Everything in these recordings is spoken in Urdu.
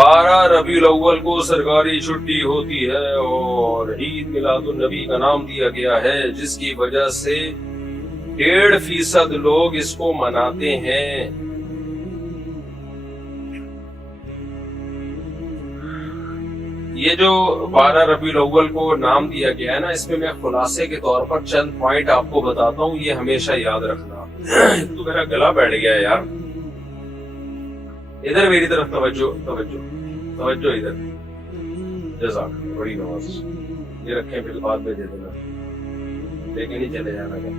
12 ربیع الاول کو سرکاری چھٹی ہوتی ہے اور عید میلاد النبی کا نام دیا گیا ہے، جس کی وجہ سے 1.5% لوگ اس کو مناتے ہیں۔ یہ جو 12 ربیع الاول کو نام دیا گیا ہے نا، اس میں میں خلاصے کے طور پر چند پوائنٹ آپ کو بتاتا ہوں، یہ ہمیشہ یاد رکھنا۔ تو میرا گلا بیٹھ گیا ہے یار، ادھر میری طرف توجہ توجہ توجہ ادھر، جزاک بڑی نواز، یہ رکھیں پھر بعد میں دے دینا، لے کے نہیں چلے جانا گا،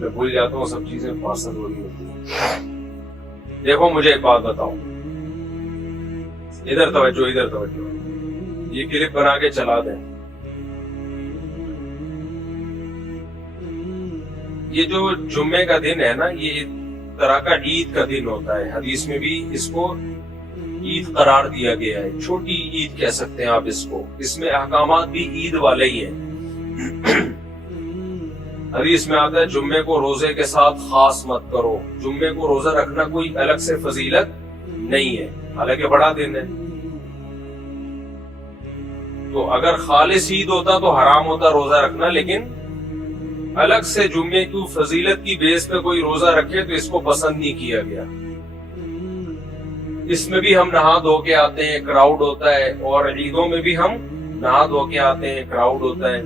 میں بھول جاتا ہوں سب چیزیں فاسد ہو رہی ہوتی ہیں۔ دیکھو مجھے ایک بات بتاؤ، ادھر توجہ ادھر توجہ، یہ کلپ بنا کے چلا دیں۔ یہ جو جمعے کا دن ہے نا، یہ ایک طرح کا عید کا دن ہوتا ہے، حدیث میں بھی اس کو عید قرار دیا گیا ہے، چھوٹی عید کہہ سکتے ہیں آپ اس کو، اس میں احکامات بھی عید والے ہی ہیں۔ حدیث میں آتا ہے جمعے کو روزے کے ساتھ خاص مت کرو، جمعے کو روزہ رکھنا کوئی الگ سے فضیلت نہیں ہے، حالانکہ بڑا دن ہے۔ تو اگر خالص عید ہوتا تو حرام ہوتا روزہ رکھنا، لیکن الگ سے جمعے کی فضیلت کی بیس پہ کوئی روزہ رکھے تو اس کو پسند نہیں کیا گیا۔ اس میں بھی ہم نہا دھو کے آتے ہیں، کراؤڈ ہوتا ہے، اور عیدوں میں بھی ہم نہا دھو کے آتے ہیں، کراؤڈ ہوتا ہے۔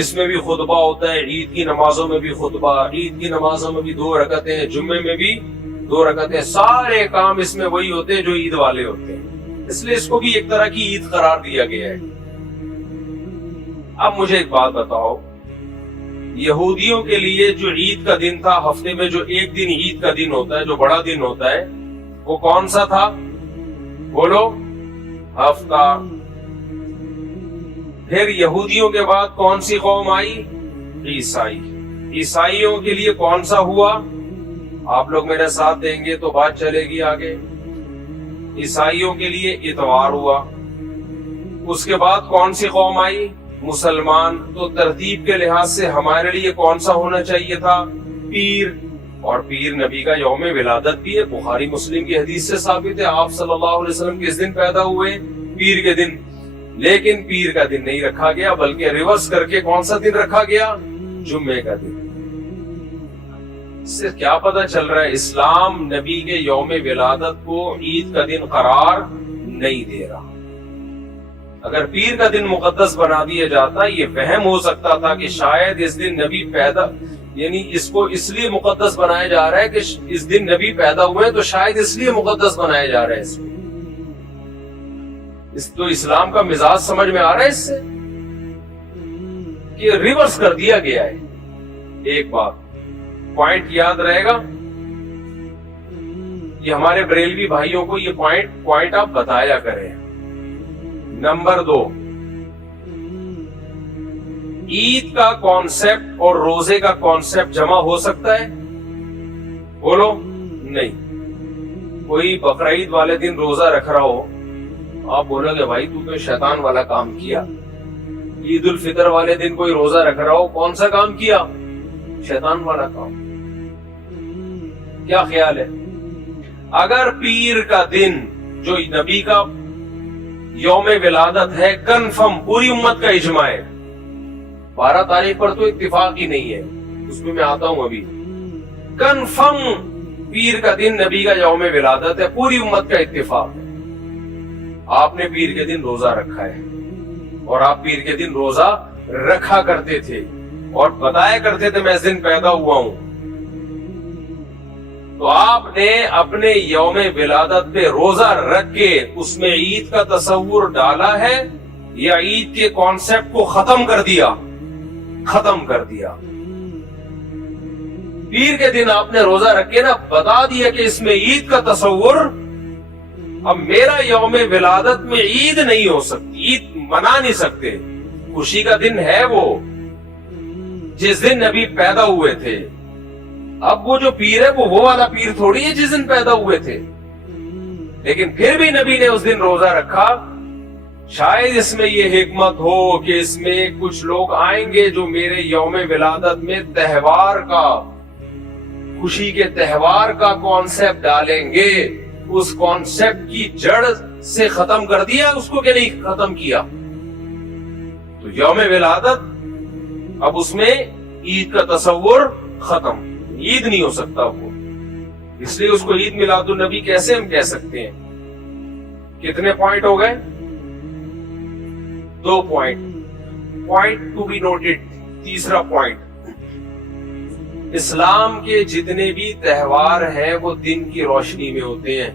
اس میں بھی خطبہ ہوتا ہے، عید کی نمازوں میں بھی خطبہ، عید کی نمازوں میں بھی 2 رکعتیں، جمعے میں بھی 2 رکعتیں، سارے کام اس میں وہی ہوتے ہیں جو عید والے ہوتے ہیں، اس لیے اس کو بھی ایک طرح کی عید قرار دیا گیا ہے۔ اب مجھے ایک بات بتاؤ، یہودیوں کے لیے جو عید کا دن تھا، ہفتے میں جو ایک دن عید کا دن ہوتا ہے، جو بڑا دن ہوتا ہے، وہ کون سا تھا؟ بولو، ہفتہ۔ پھر یہودیوں کے بعد کون سی قوم آئی؟ عیسائی۔ عیسائیوں کے لیے کون سا ہوا؟ آپ لوگ میرے ساتھ دیں گے تو بات چلے گی آگے۔ عیسائیوں کے لیے اتوار ہوا۔ اس کے بعد کون سی قوم آئی؟ مسلمان۔ تو ترتیب کے لحاظ سے ہمارے لیے کون سا ہونا چاہیے تھا؟ پیر۔ اور پیر نبی کا یوم ولادت بھی ہے، بخاری مسلم کی حدیث سے ثابت ہے، آپ صلی اللہ علیہ وسلم کس دن پیدا ہوئے؟ پیر کے دن۔ لیکن پیر کا دن نہیں رکھا گیا، بلکہ ریورس کر کے کون سا دن رکھا گیا؟ جمعے کا دن۔ اس سے کیا پتہ چل رہا ہے؟ اسلام نبی کے یوم ولادت کو عید کا دن قرار نہیں دے رہا۔ اگر پیر کا دن مقدس بنا دیا جاتا، یہ وہم ہو سکتا تھا کہ شاید اس دن نبی پیدا، یعنی اس کو اس لیے مقدس بنایا جا رہا ہے کہ اس دن نبی پیدا ہوئے ہیں، تو شاید اس لیے مقدس بنایا جا رہا ہے اس کو۔ تو اسلام کا مزاج سمجھ میں آ رہا ہے اس سے کہ ریورس کر دیا گیا ہے۔ ایک بات پوائنٹ یاد رہے گا، یہ ہمارے بریلوی بھائیوں کو یہ پوائنٹ آپ بتایا کریں۔ نمبر 2، عید کا کانسیپٹ اور روزے کا کانسیپٹ جمع ہو سکتا ہے؟ بولو نہیں۔ کوئی بقرعید والے دن روزہ رکھ رہا ہو، آپ بولو گے بھائی تو شیطان والا کام کیا۔ عید الفطر والے دن کوئی روزہ رکھ رہا ہو، کون سا کام کیا؟ شیطان والا کام۔ کیا خیال ہے؟ اگر پیر کا دن جو نبی کا یوم ولادت ہے، کنفرم پوری امت کا اجماع ہے، 12 تاریخ پر تو اتفاق ہی نہیں ہے، اس میں آتا ہوں ابھی، کنفرم پیر کا دن نبی کا یوم ولادت ہے، پوری امت کا اتفاق ہے، آپ نے پیر کے دن روزہ رکھا ہے، اور آپ پیر کے دن روزہ رکھا کرتے تھے اور بتایا کرتے تھے میں اس دن پیدا ہوا ہوں، تو آپ نے اپنے یوم ولادت پہ روزہ رکھ کے اس میں عید کا تصور ڈالا ہے یا عید کے کانسیپٹ کو ختم کر دیا؟ ختم کر دیا۔ پیر کے دن آپ نے روزہ رکھ کے نا بتا دیا کہ اس میں عید کا تصور، اب میرا یوم ولادت میں عید نہیں ہو سکتی، عید منا نہیں سکتے، خوشی کا دن ہے وہ جس دن نبی پیدا ہوئے تھے۔ اب وہ جو پیر ہے وہ والا پیر تھوڑی ہے جس دن پیدا ہوئے تھے، لیکن پھر بھی نبی نے اس دن روزہ رکھا۔ شاید اس میں یہ حکمت ہو کہ اس میں کچھ لوگ آئیں گے جو میرے یوم ولادت میں تہوار کا، خوشی کے تہوار کا کانسیپٹ ڈالیں گے، اس کانسیپٹ کی جڑ سے ختم کر دیا اس کو کہ نہیں ختم کیا؟ تو یوم ولادت اب اس میں عید کا تصور ختم، عید نہیں ہو سکتا وہ، اس لیے اس کو عید میلاد النبی کیسے ہم کہہ سکتے ہیں؟ کتنے پوائنٹ ہو گئے؟ 2 پوائنٹ ٹو بی نوٹڈ۔ تیسرا پوائنٹ، اسلام کے جتنے بھی تہوار ہیں وہ دن کی روشنی میں ہوتے ہیں۔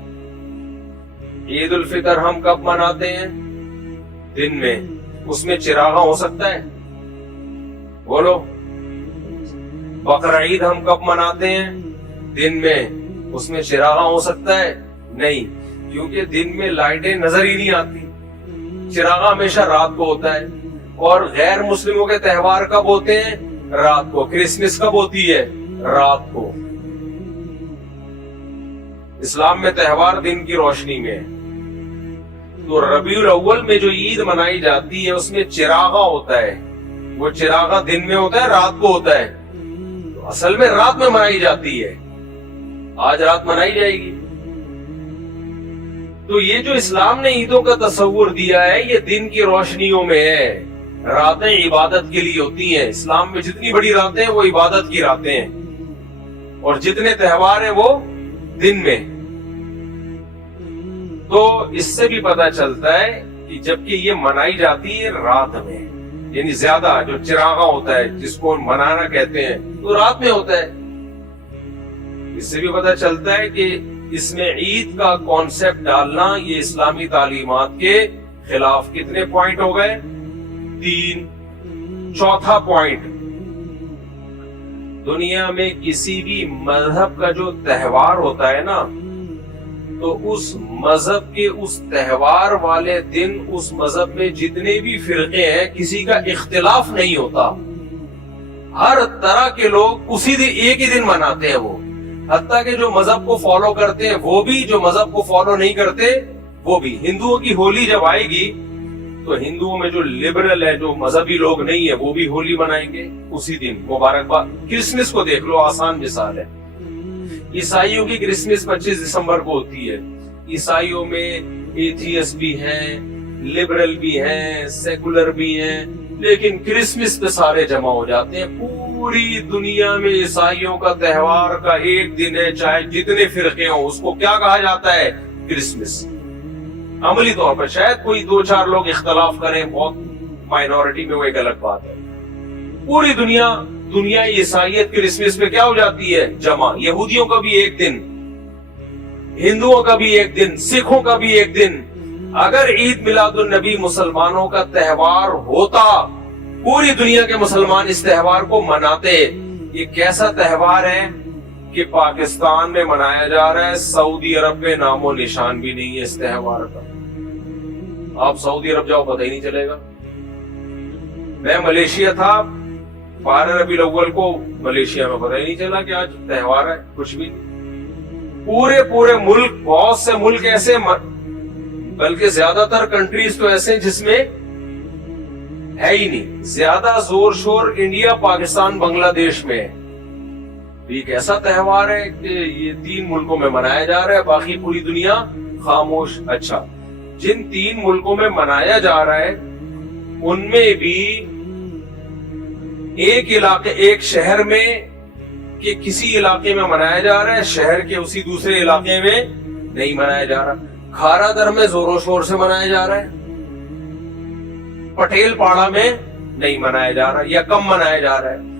عید الفطر ہم کب مناتے ہیں؟ دن میں، اس میں چراغاں ہو سکتا ہے؟ بولو۔ بقرعید ہم کب مناتے ہیں؟ دن میں، اس میں چراغاں ہو سکتا ہے؟ نہیں، کیونکہ دن میں لائٹیں نظر ہی نہیں آتی، چراغاں ہمیشہ رات کو ہوتا ہے۔ اور غیر مسلموں کے تہوار کب ہوتے ہیں؟ رات کو۔ کرسمس کب ہوتی ہے؟ رات کو۔ اسلام میں تہوار دن کی روشنی میں ہے۔ تو ربیع الاول میں جو عید منائی جاتی ہے اس میں چراغاں ہوتا ہے، وہ چراغاں دن میں ہوتا ہے رات کو ہوتا ہے، تو اصل میں رات میں منائی جاتی ہے، آج رات منائی جائے گی۔ تو یہ جو اسلام نے عیدوں کا تصور دیا ہے یہ دن کی روشنیوں میں ہے، راتیں عبادت کے لیے ہوتی ہیں۔ اسلام میں جتنی بڑی راتیں ہیں وہ عبادت کی راتیں ہیں، اور جتنے تہوار ہیں وہ دن میں۔ تو اس سے بھی پتا چلتا ہے کہ جبکہ یہ منائی جاتی ہے رات میں، یعنی زیادہ جو چراغاں ہوتا ہے جس کو منانا کہتے ہیں تو رات میں ہوتا ہے۔ اس سے بھی پتا چلتا ہے کہ اس میں عید کا کانسیپٹ ڈالنا یہ اسلامی تعلیمات کے خلاف۔ کتنے پوائنٹ ہو گئے؟ 3۔ چوتھا پوائنٹ، دنیا میں کسی بھی مذہب کا جو تہوار ہوتا ہے نا تو اس مذہب کے اس تہوار والے دن اس مذہب میں جتنے بھی فرقے ہیں کسی کا اختلاف نہیں ہوتا، ہر طرح کے لوگ اسی دن ایک ہی دن مناتے ہیں وہ، حتیٰ کہ جو مذہب کو فالو کرتے ہیں وہ بھی، جو مذہب کو فالو نہیں کرتے وہ بھی۔ ہندوؤں کی ہولی جب آئے گی تو ہندوؤں میں جو لبرل ہے، جو مذہبی لوگ نہیں ہے، وہ بھی ہولی منائیں گے اسی دن، مبارکباد۔ کرسمس کو دیکھ لو، آسان مثال ہے، عیسائیوں کی کرسمس 25 دسمبر کو ہوتی ہے۔ عیسائیوں میں ایتھیسٹ بھی ہیں، لبرل بھی ہیں، سیکولر بھی ہیں، لیکن کرسمس پہ سارے جمع ہو جاتے ہیں۔ پوری دنیا میں عیسائیوں کا تہوار کا ایک دن ہے، چاہے جتنے فرقے ہوں، اس کو کیا کہا جاتا ہے؟ کرسمس۔ عملی طور پر شاید کوئی 2-4 لوگ اختلاف کریں، بہت مائنورٹی میں وہ ایک الگ بات ہے۔ پوری دنیا عیسائیت کرسمس پہ کیا ہو جاتی ہے؟ جمع۔ یہودیوں کا بھی ایک دن، ہندوؤں کا بھی ایک دن، سکھوں کا بھی ایک دن۔ اگر عید میلاد النبی مسلمانوں کا تہوار ہوتا، پوری دنیا کے مسلمان اس تہوار کو مناتے۔ یہ کیسا تہوار ہے کہ پاکستان میں منایا جا رہا ہے، سعودی عرب میں نام و نشان بھی نہیں ہے اس تہوار کا۔ آپ سعودی عرب جاؤ پتہ ہی نہیں چلے گا۔ میں ملیشیا تھا، 12 ربیع الاول کو ملیشیا میں پتہ ہی نہیں چلا کہ آج تہوار ہے، کچھ بھی نہیں۔ پورے ملک، بہت سے ملک ایسے، بلکہ زیادہ تر کنٹریز تو ایسے جس میں ہے ہی نہیں۔ زیادہ زور شور انڈیا، پاکستان، بنگلہ دیش میں ہے۔ ایک ایسا تہوار ہے کہ یہ 3 ملکوں میں منایا جا رہا ہے، باقی پوری دنیا خاموش۔ اچھا، جن 3 ملکوں میں منایا جا رہا ہے ان میں بھی ایک شہر میں کہ کسی علاقے میں منایا جا رہا ہے، شہر کے اسی دوسرے علاقے میں نہیں منایا جا رہا۔ کھارا در میں زور و شور سے منایا جا رہا ہے، پٹیل پاڑا میں نہیں منایا جا رہا یا کم منایا جا رہا ہے۔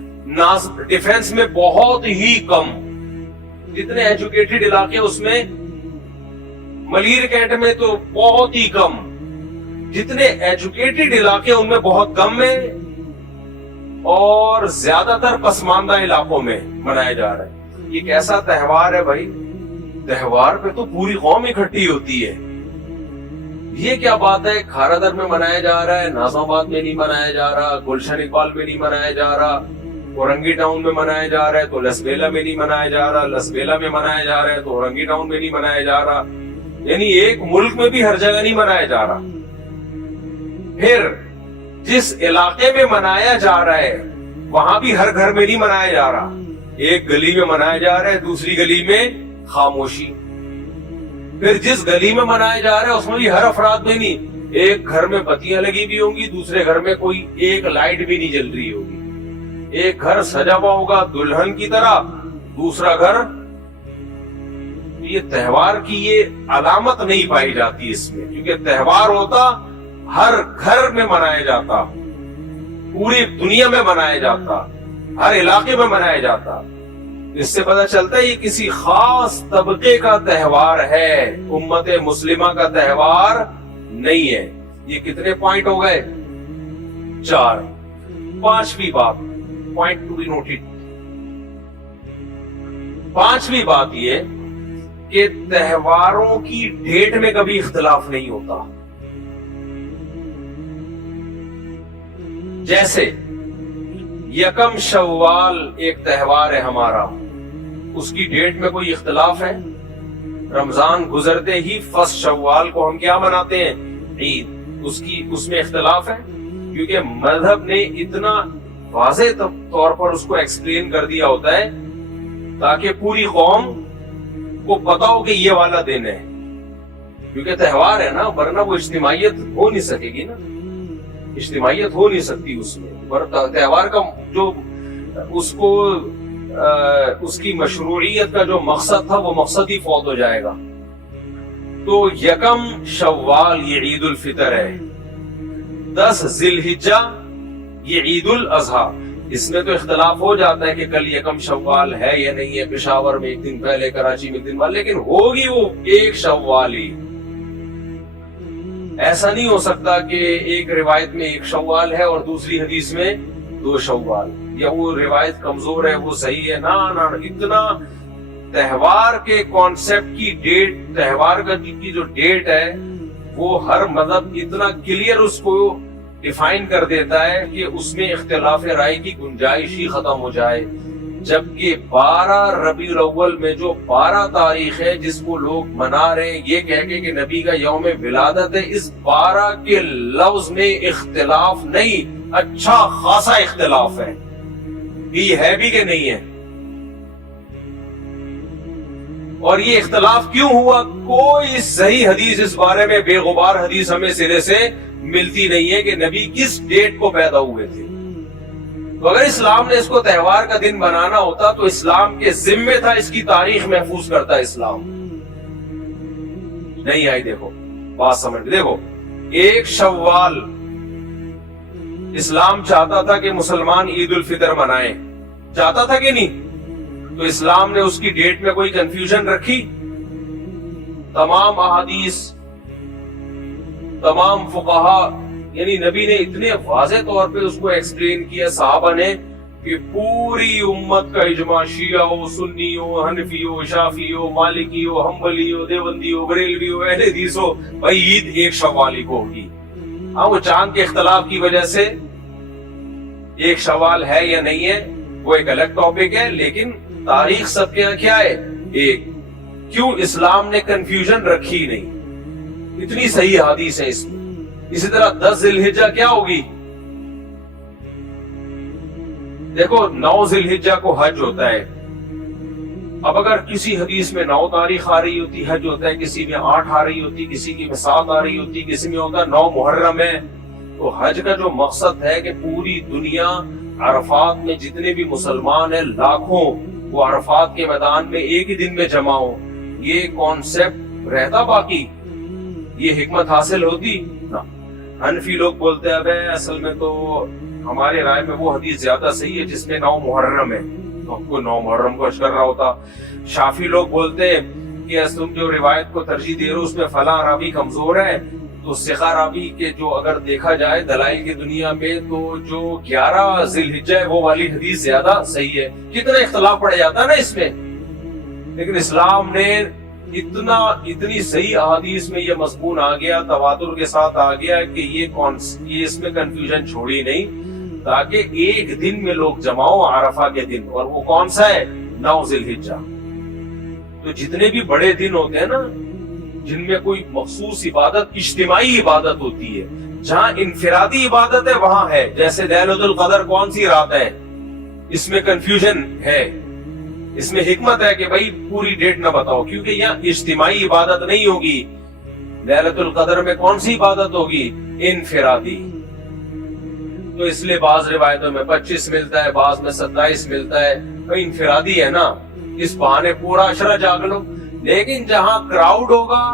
ڈیفنس میں بہت ہی کم، جتنے ایجوکیٹڈ علاقے اس میں، ملیر کینٹ میں تو بہت ہی کم، جتنے ایجوکیٹڈ علاقے ان میں بہت کم میں، اور زیادہ تر پسماندہ علاقوں میں منایا جا رہا ہے۔ یہ کیسا تہوار ہے بھائی؟ تہوار پہ تو پوری قوم اکٹھی ہوتی ہے۔ یہ کیا بات ہے؟ کھارا در میں منایا جا رہا ہے، ناظم آباد میں نہیں منایا جا رہا، گلشن اقبال میں نہیں منایا جا رہا، اورنگی ٹاؤن میں منایا جا رہا ہے تو لسبیلا میں نہیں منایا جا رہا، لسبیلا میں منایا جا رہا ہے تو اورنگی ٹاؤن میں نہیں منایا جا رہا، یعنی ایک ملک میں بھی ہر جگہ نہیں منایا جا رہا۔ پھر جس علاقے میں منایا جا رہا ہے وہاں بھی ہر گھر میں نہیں منایا جا رہا، ایک گلی میں منایا جا رہا ہے، دوسری گلی میں خاموشی۔ پھر جس گلی میں منایا جا رہا ہے اس میں بھی ہر افراد میں نہیں، ایک گھر میں بتیاں لگی ہوئی ہوں گی، دوسرے گھر میں کوئی ایک لائٹ بھی نہیں جل رہی ہوگی، ایک گھر سجا ہوا ہوگا دلہن کی طرح، دوسرا گھر، یہ تہوار کی یہ علامت نہیں پائی جاتی اس میں، کیونکہ تہوار ہوتا ہر گھر میں منایا جاتا، پوری دنیا میں منایا جاتا، ہر علاقے میں منایا جاتا۔ اس سے پتہ چلتا ہے یہ کسی خاص طبقے کا تہوار ہے، امت مسلمہ کا تہوار نہیں ہے۔ یہ کتنے پوائنٹ ہو گئے؟ 4۔ 5ویں بات، پوائنٹ ٹو بی نوٹڈ، 5ویں بات یہ کہ تہواروں کی ڈیٹ میں کبھی اختلاف نہیں ہوتا۔ جیسے یکم شوال ایک تہوار ہے ہمارا، اس کی ڈیٹ میں کوئی اختلاف ہے؟ رمضان گزرتے ہی 1 شوال کو ہم کیا مناتے ہیں؟ عید۔ اس میں اختلاف ہے، کیونکہ مذہب نے اتنا واضح طور پر اس کو ایکسپلین کر دیا ہوتا ہے تاکہ پوری قوم کو پتا ہو کہ یہ والا دن ہے، کیونکہ تہوار ہے نا، ورنہ وہ اجتماعیت ہو نہیں سکے گی نا، اجتماعیت ہو نہیں سکتی اس میں۔ تہوار کا جو اس کی مشروعیت کا جو مقصد تھا وہ مقصد ہی فوت ہو جائے گا۔ تو یکم شوال یہ عید الفطر ہے، 10 ذی الحجہ یہ عید الاضحیٰ۔ اس میں تو اختلاف ہو جاتا ہے کہ کل یکم شوال ہے یا نہیں ہے، پشاور میں ایک دن پہلے، کراچی میں ایک دن بعد، لیکن ہوگی وہ 1 شوال ہی۔ ایسا نہیں ہو سکتا کہ ایک روایت میں 1 شوال ہے اور دوسری حدیث میں 2 شوال، یا وہ روایت کمزور ہے وہ صحیح ہے، نہ اتنا تہوار کے کانسیپٹ کی ڈیٹ، تہوار کی جو ڈیٹ ہے وہ ہر مذہب اتنا کلیئر اس کو ڈیفائن کر دیتا ہے کہ اس میں اختلاف رائے کی گنجائش ہی ختم ہو جائے۔ جبکہ 12 ربیع الاول میں جو 12 تاریخ ہے جس کو لوگ منا رہے ہیں یہ کہہ کے کہ نبی کا یوم ولادت ہے، اس 12 کے لفظ میں اختلاف نہیں، اچھا خاصا اختلاف ہے، یہ ہے بھی کہ نہیں ہے؟ اور یہ اختلاف کیوں ہوا؟ کوئی صحیح حدیث اس بارے میں، بے غبار حدیث ہمیں سرے سے ملتی نہیں ہے کہ نبی کس ڈیٹ کو پیدا ہوئے تھے۔ تو اگر اسلام نے اس کو تہوار کا دن بنانا ہوتا تو اسلام کے ذمے تھا اس کی تاریخ محفوظ کرتا اسلام، نہیں آئی۔ دیکھو بات سمجھ، دیکھو 1 شوال اسلام چاہتا تھا کہ مسلمان عید الفطر منائیں، چاہتا تھا کہ نہیں؟ تو اسلام نے اس کی ڈیٹ میں کوئی کنفیوژن رکھی؟ تمام احادیث، تمام فقہا، یعنی نبی نے اتنے واضح طور پہ اس کو ایکسپلین کیا صحابہ نے کہ پوری امت کا اجماع، شیعہ ہو، سنی ہو، حنفی ہو، شافعی ہو، مالکی ہو، حنبلی ہو، دیوبندی ہو، بریلوی ہو، اہل حدیث ہو، بھائی عید 1 شوال ہی کو ہوگی۔ ہاں وہ چاند کے اختلاف کی وجہ سے 1 شوال ہے یا نہیں ہے وہ ایک الگ ٹاپک ہے، لیکن تاریخ سب کے یہاں کیا ہے؟ ایک۔ کیوں اسلام نے کنفیوژن رکھی نہیں؟ اتنی صحیح حدیث ہے اس میں۔ اسی طرح 10 ذی الحجہ کیا ہوگی؟ دیکھو 9 ذی الحجہ کو حج ہوتا ہے، اب اگر کسی حدیث میں 9 تاریخ آ رہی ہوتی حج ہوتا ہے، کسی میں 8 آ رہی ہوتی، کسی کی میں 7 آ رہی ہوتی، کسی میں ہوتا 9 محرم ہے، تو حج کا جو مقصد ہے کہ پوری دنیا عرفات میں جتنے بھی مسلمان ہیں لاکھوں، وہ عرفات کے میدان میں ایک ہی دن میں جمع ہو، یہ کانسیپٹ رہتا، باقی یہ حکمت حاصل ہوتی نا۔ حنفی لوگ بولتے ہیں ابے اصل میں تو ہمارے رائے میں وہ حدیث زیادہ صحیح ہے جس میں 9 محرم ہے، تو ہم کو 9 محرم کو حج کرنا ہوتا۔ شافعی لوگ بولتے ہیں کہ تم جو روایت کو ترجیح دے رہے ہو اس میں فلاں راوی کمزور ہے، تو ثقہ راوی کے جو اگر دیکھا جائے دلائل کی دنیا میں تو جو 11 ذی الحجہ ہے وہ والی حدیث زیادہ صحیح ہے۔ کتنا اختلاف پڑ جاتا ہے نا اس میں، لیکن اسلام نے اتنی صحیح احادیث میں یہ مضمون آ گیا، تواتر کے ساتھ آ گیا کہ یہ اس میں کنفیوژن چھوڑی نہیں، تاکہ ایک دن میں لوگ جمع ہو عرفہ کے دن، اور وہ کون سا ہے؟ 9 ذی الحجہ۔ تو جتنے بھی بڑے دن ہوتے ہیں نا جن میں کوئی مخصوص عبادت، اجتماعی عبادت ہوتی ہے، جہاں انفرادی عبادت ہے وہاں ہے، جیسے لیلۃ القدر کون سی رات ہے، اس میں کنفیوژن ہے، اس میں حکمت ہے کہ بھائی پوری ڈیٹ نہ بتاؤ، کیونکہ یہاں اجتماعی عبادت نہیں ہوگی. لیلۃ القدر میں کون سی عبادت ہوگی؟ انفرادی. تو اس لیے بعض روایتوں میں 25 ملتا ہے، بعض میں 27 ملتا ہے. بھائی انفرادی ہے نا، اس بہانے پورا عشرہ جاگ لو. لیکن جہاں کراؤڈ ہوگا،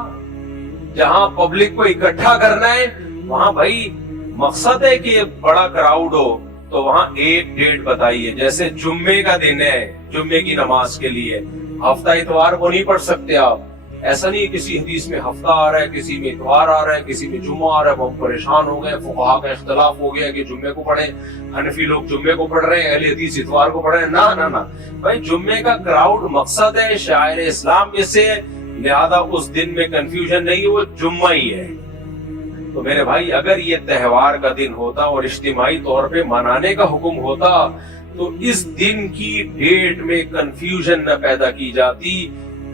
جہاں پبلک کو اکٹھا کرنا ہے، وہاں بھائی مقصد ہے کہ بڑا کراؤڈ ہو، تو وہاں ایک ڈیٹ بتائیے. جیسے جمعے کا دن ہے، جمعے کی نماز کے لیے ہفتہ اتوار کو نہیں پڑھ سکتے آپ. ایسا نہیں کسی حدیث میں ہفتہ آ رہا ہے، کسی میں اتوار آ رہا ہے، کسی میں جمعہ آ رہا ہے. بہت پریشان ہو گئے، فقہا کا اختلاف ہو گیا کہ جمعے کو پڑھیں. حنفی لوگ جمعے کو پڑھ رہے ہیں، اہل حدیث اتوار کو پڑھ رہے ہیں. نہ بھائی جمعے کا کراؤڈ مقصد ہے، شاعر اسلام میں سے، لہذا اس دن میں کنفیوژن نہیں ہے، وہ جمعہ ہی ہے. تو میرے بھائی اگر یہ تہوار کا دن ہوتا اور اجتماعی طور پہ منانے کا حکم ہوتا تو اس دن کی ڈیٹ میں کنفیوژن نہ پیدا کی جاتی.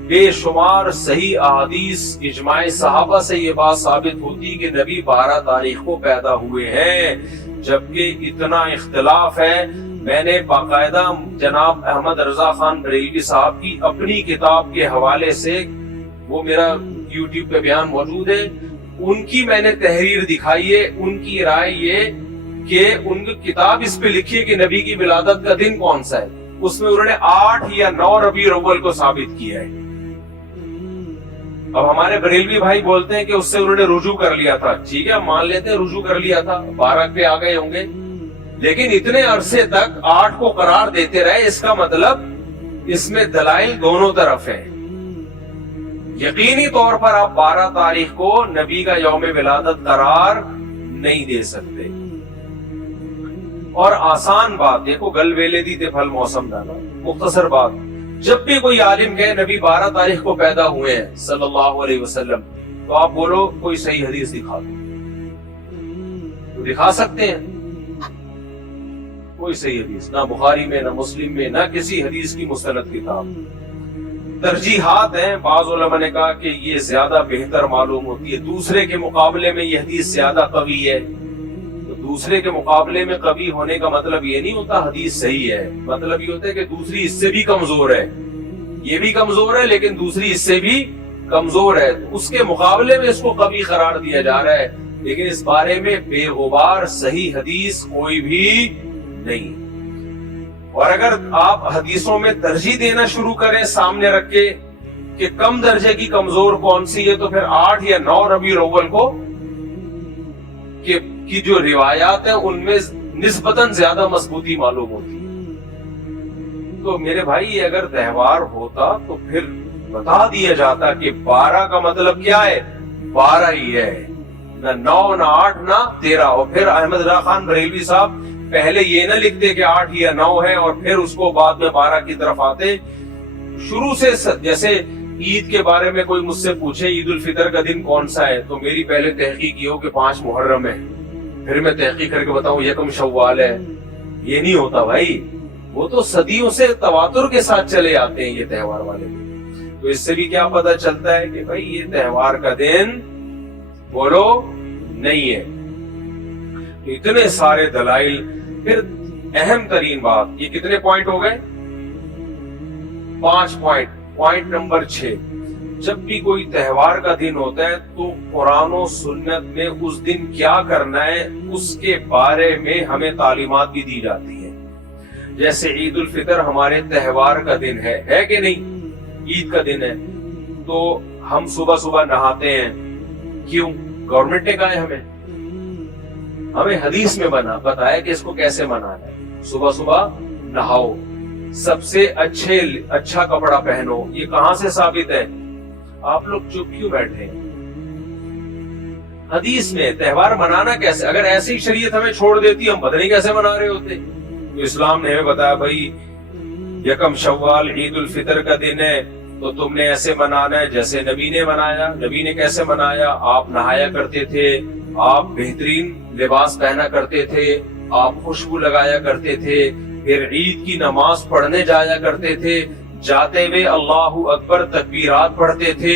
بے شمار صحیح احادیث اجماع صحابہ سے یہ بات ثابت ہوتی کہ نبی 12 تاریخ کو پیدا ہوئے ہیں. جبکہ اتنا اختلاف ہے. میں نے باقاعدہ جناب احمد رضا خان بریلوی صاحب کی اپنی کتاب کے حوالے سے، وہ میرا یوٹیوب پہ بیان موجود ہے، ان کی میں نے تحریر دکھائی ہے. ان کی رائے یہ کہ ان کی کتاب اس پہ لکھی ہے کہ نبی کی ولادت کا دن کون سا ہے. اس میں انہوں نے 8 یا 9 ربیع الاول کو ثابت کیا ہے. اب ہمارے بریلوی بھائی بولتے ہیں کہ اس سے انہوں نے رجوع کر لیا تھا. ٹھیک ہے، مان لیتے ہیں رجوع کر لیا تھا، 12 پہ آ گئے ہوں گے، لیکن اتنے عرصے تک 8 کو قرار دیتے رہے. اس کا مطلب اس میں دلائل دونوں طرف ہیں. یقینی طور پر آپ 12 تاریخ کو نبی کا یوم ولادت قرار نہیں دے سکتے. اور آسان بات دیکھو، گل ویلے دی تے پھل موسم دانا. مختصر بات، جب بھی کوئی عالم کہے نبی 12 تاریخ کو پیدا ہوئے ہیں صلی اللہ علیہ وسلم، تو آپ بولو کوئی صحیح حدیث دکھا دو. تو دکھا سکتے ہیں کوئی صحیح حدیث؟ نہ بخاری میں، نہ مسلم میں، نہ کسی حدیث کی مستند کتاب. ترجیحات ہیں. بعض علماء نے کہا کہ یہ زیادہ بہتر معلوم ہوتی ہے، دوسرے کے مقابلے میں یہ حدیث زیادہ قوی ہے. تو دوسرے کے مقابلے میں قوی ہونے کا مطلب یہ نہیں ہوتا حدیث صحیح ہے. مطلب یہ ہوتا ہے کہ دوسری اس سے بھی کمزور ہے. یہ بھی کمزور ہے لیکن دوسری اس سے بھی کمزور ہے، اس کے مقابلے میں اس کو قوی قرار دیا جا رہا ہے. لیکن اس بارے میں بے غبار صحیح حدیث کوئی بھی نہیں. اور اگر آپ حدیثوں میں ترجیح دینا شروع کریں سامنے رکھ کے کہ کم درجے کی کمزور کون سی ہے، تو پھر 8 یا 9 ربیع الاول کو کی جو روایات ہیں ان میں نسبتاً زیادہ مضبوطی معلوم ہوتی ہے. تو میرے بھائی اگر تہوار ہوتا تو پھر بتا دیا جاتا کہ 12 کا مطلب کیا ہے، 12 ہی ہے، نہ 9 نہ 8 نہ 13. اور پھر احمد رضا خان بریلوی صاحب پہلے یہ نہ لکھتے کہ 8 یا 9 ہے اور پھر اس کو بعد میں 12 کی طرف آتے. شروع سے جیسے عید کے بارے میں کوئی مجھ سے پوچھے عید الفطر کا دن کون سا ہے، تو میری پہلے تحقیق یہ ہو کہ 5 محرم ہے، پھر میں تحقیق کر کے بتاؤں 1 شوال ہے. یہ نہیں ہوتا بھائی. وہ تو صدیوں سے تواتر کے ساتھ چلے آتے ہیں یہ تہوار والے. تو اس سے بھی کیا پتہ چلتا ہے کہ بھائی یہ تہوار کا دن بولو نہیں ہے. اتنے سارے دلائل. پھر اہم ترین بات، یہ کتنے پوائنٹ ہو گئے؟ 5 پوائنٹ. پوائنٹ نمبر 6، جب بھی کوئی تہوار کا دن ہوتا ہے تو قرآن و سنت میں اس دن کیا کرنا ہے اس کے بارے میں ہمیں تعلیمات بھی دی جاتی ہیں. جیسے عید الفطر ہمارے تہوار کا دن ہے کہ نہیں؟ عید کا دن ہے تو ہم صبح صبح نہاتے ہیں. کیوں؟ گورنمنٹ نے کہا ہے ہمیں حدیث میں بتایا کہ اس کو کیسے منانا ہے. صبح صبح نہاؤ، سب سے اچھا کپڑا پہنو. یہ کہاں سے ثابت ہے؟ آپ لوگ چپ کیوں بیٹھے ہیں؟ حدیث میں تہوار منانا کیسے؟ اگر ایسی شریعت ہمیں چھوڑ دیتی ہم پتہ نہیں کیسے منا رہے ہوتے. تو اسلام نے ہمیں بتایا بھائی 1 شوال عید الفطر کا دن ہے تو تم نے ایسے منانا ہے جیسے نبی نے منایا. نبی نے کیسے منایا؟ آپ نہایا کرتے تھے، آپ بہترین لباس پہنا کرتے تھے، آپ خوشبو لگایا کرتے تھے، پھر عید کی نماز پڑھنے جایا کرتے تھے. جاتے ہوئے اللہ اکبر تکبیرات پڑھتے تھے.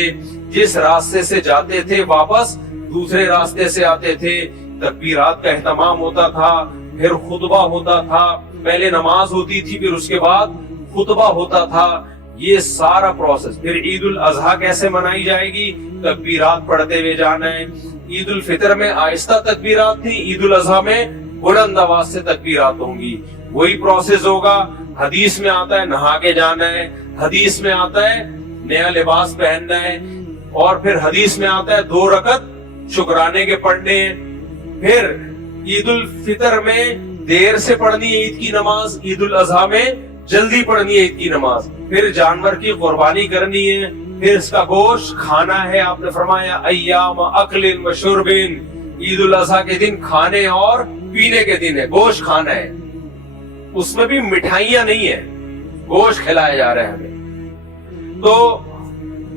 جس راستے سے جاتے تھے واپس دوسرے راستے سے آتے تھے. تکبیرات کا اہتمام ہوتا تھا، پھر خطبہ ہوتا تھا. پہلے نماز ہوتی تھی، پھر اس کے بعد خطبہ ہوتا تھا، یہ سارا پروسیس. پھر عید الاضحیٰ کیسے منائی جائے گی؟ تکبیرات پڑھتے ہوئے جانا ہے. عید الفطر میں آہستہ تکبیرات تھی، عید الاضحیٰ میں بلند آواز سے تکبیرات ہوں گی. وہی پروسیس ہوگا. حدیث میں آتا ہے نہا کے جانا ہے، حدیث میں آتا ہے نیا لباس پہننا ہے، اور پھر حدیث میں آتا ہے 2 رکعت شکرانے کے پڑھنے ہیں. پھر عید الفطر میں دیر سے پڑھنی ہے عید کی نماز، عید الاضحیٰ میں جلدی پڑھنی ہے عید کی نماز. پھر جانور کی قربانی کرنی ہے، پھر اس کا گوشت کھانا ہے. آپ نے فرمایا ایام اکل و شرب، عید الاضحیٰ کے دن کھانے اور پینے کے دن ہے، گوشت کھانا ہے. اس میں بھی مٹھائیاں نہیں ہیں، گوشت کھلایا جا رہا ہے ہمیں. تو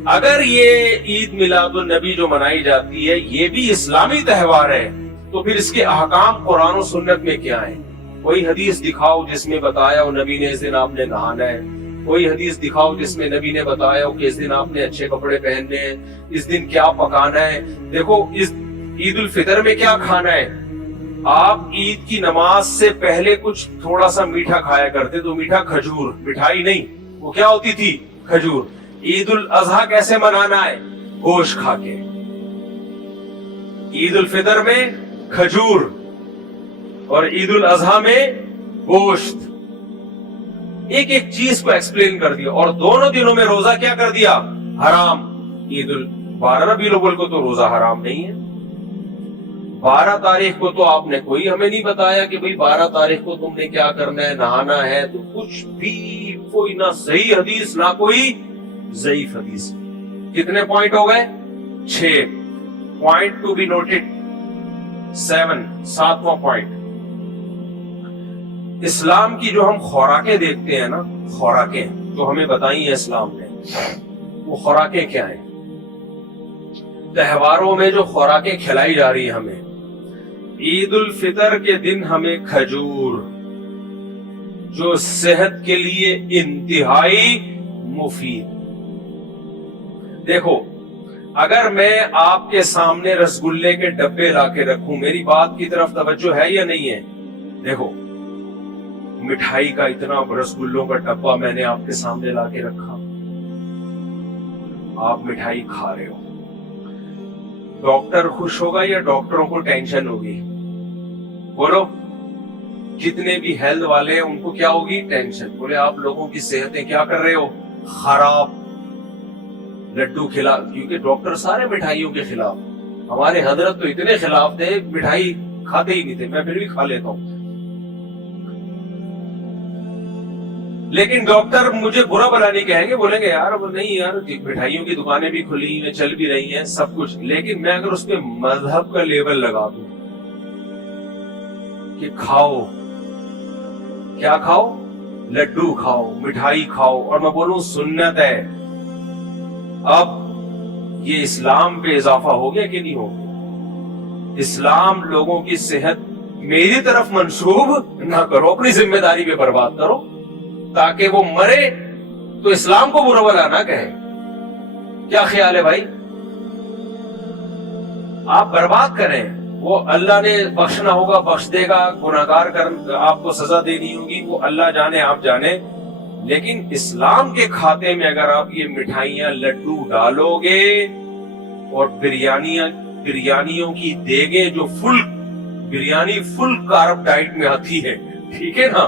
اگر یہ عید میلاد النبی جو منائی جاتی ہے یہ بھی اسلامی تہوار ہے، تو پھر اس کے احکام قرآن و سنت میں کیا ہیں؟ کوئی حدیث دکھاؤ جس میں بتایا ہو نبی نے اس دن آپ نے نہانا ہے. کوئی حدیث دکھاؤ جس میں نبی نے بتایا ہو کہ اس دن آپ نے اچھے کپڑے پہننے ہیں، اس دن کیا پکانا ہے. دیکھو اس عید الفطر میں کیا کھانا ہے. آپ عید کی نماز سے پہلے کچھ تھوڑا سا میٹھا کھایا کرتے، تو میٹھا کھجور، مٹھائی نہیں، وہ کیا ہوتی تھی؟ کھجور. عید الاضحیٰ کیسے منانا ہے؟ گوشت کھا کے. عید الفطر میں کھجور اور عید الاضحیٰ میں گوشت. ایک ایک چیز کو ایکسپلین کر دیا. اور دونوں دنوں میں روزہ کیا کر دیا؟ حرام. عید 12 ربیع الاول کو تو روزہ حرام نہیں ہے. 12 تاریخ کو تو آپ نے کوئی ہمیں نہیں بتایا کہ بھئی 12 تاریخ کو تم نے کیا کرنا ہے، نہانا ہے. تو کچھ بھی کوئی نہ صحیح حدیث نہ کوئی ضعیف حدیث. کتنے پوائنٹ ہو گئے؟ 6 پوائنٹ ٹو بی نوٹڈ. 7واں پوائنٹ، اسلام کی جو ہم خوراکیں دیکھتے ہیں نا، خوراکیں جو ہمیں بتائی ہیں اسلام نے، وہ خوراکیں کیا ہیں؟ تہواروں میں جو خوراکیں کھلائی جا رہی ہیں ہمیں، عید الفطر کے دن ہمیں کھجور، جو صحت کے لیے انتہائی مفید. دیکھو اگر میں آپ کے سامنے رسگلے کے ڈبے لا کے رکھوں، میری بات کی طرف توجہ ہے یا نہیں ہے؟ دیکھو مٹھائی کا اتنا رسگلوں کا ڈبہ میں نے آپ کے سامنے لا کے رکھا، آپ مٹھائی کھا رہے ہو. ڈاکٹر خوش ہوگا یا ڈاکٹروں کو ٹینشن ہوگی؟ بولو. جتنے بھی ہیلتھ والے ہیں ان کو کیا ہوگی؟ ٹینشن. بولے آپ لوگوں کی صحتیں کیا کر رہے ہو؟ خراب. لڈو کھلا، کیونکہ ڈاکٹر سارے مٹھائیوں کے خلاف. ہمارے حضرت تو اتنے خلاف تھے، مٹھائی کھاتے ہی نہیں تھے. میں پھر بھی کھا لیتا ہوں. لیکن ڈاکٹر مجھے برا بلا نہیں کہیں گے، بولیں گے یار وہ نہیں یار، مٹھائیوں کی دکانیں بھی کھلی ہیں، چل بھی رہی ہیں سب کچھ. لیکن میں اگر اس پہ مذہب کا لیبل لگا دوں کہ کھاؤ، کیا کھاؤ؟ لڈو کھاؤ، مٹھائی کھاؤ، اور میں بولوں سنت ہے، اب یہ اسلام پہ اضافہ ہو گیا کہ نہیں ہو گیا؟ اسلام لوگوں کی صحت میری طرف منسوب نہ کرو، اپنی ذمہ داری پہ برباد کرو، تاکہ وہ مرے تو اسلام کو برا بلا نہ کہے. کیا خیال ہے بھائی؟ آپ برباد کریں، وہ اللہ نے بخشنا ہوگا بخش دے گا، گناہگار کر آپ کو سزا دینی ہوگی، وہ اللہ جانے آپ جانے. لیکن اسلام کے کھاتے میں اگر آپ یہ مٹھائیاں لڈو ڈالو گے، اور بریانیوں کی دیگیں جو فل بریانی فل کارب ڈائٹ میں آتی ہے، ٹھیک ہے نا،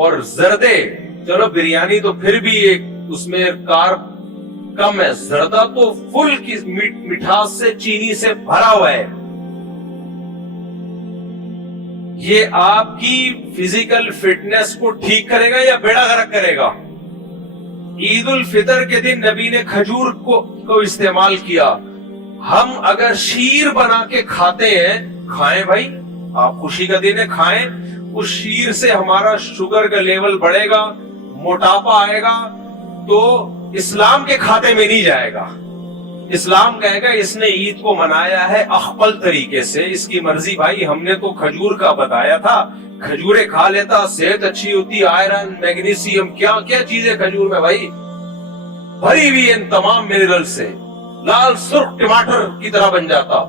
اور زردے، چلو بریانی تو پھر بھی ایک اس میں کارب کم ہے، زردہ تو فل کی مٹھاس سے چینی سے بھرا ہوا ہے. یہ آپ کی فزیکل فٹنس کو ٹھیک کرے گا یا بیڑا غرق کرے گا؟ عید الفطر کے دن نبی نے کھجور کو استعمال کیا. ہم اگر شیر بنا کے کھاتے ہیں، کھائیں بھائی، آپ خوشی کا دن ہے کھائیں. اس شیر سے ہمارا شوگر کا لیول بڑھے گا، موٹاپا آئے گا، تو اسلام کے کھاتے میں نہیں جائے گا. اسلام کہے گا اس نے عید کو منایا ہے اخپل طریقے سے، اس کی مرضی. بھائی ہم نے تو کھجور کا بتایا تھا، کھجورے کھا لیتا، صحت اچھی ہوتی، آئرن، میگنیشیم، کیا کیا چیزیں کھجور میں بھائی بھری ہوئی ان تمام منرل سے، لال سرخ ٹماٹر کی طرح بن جاتا.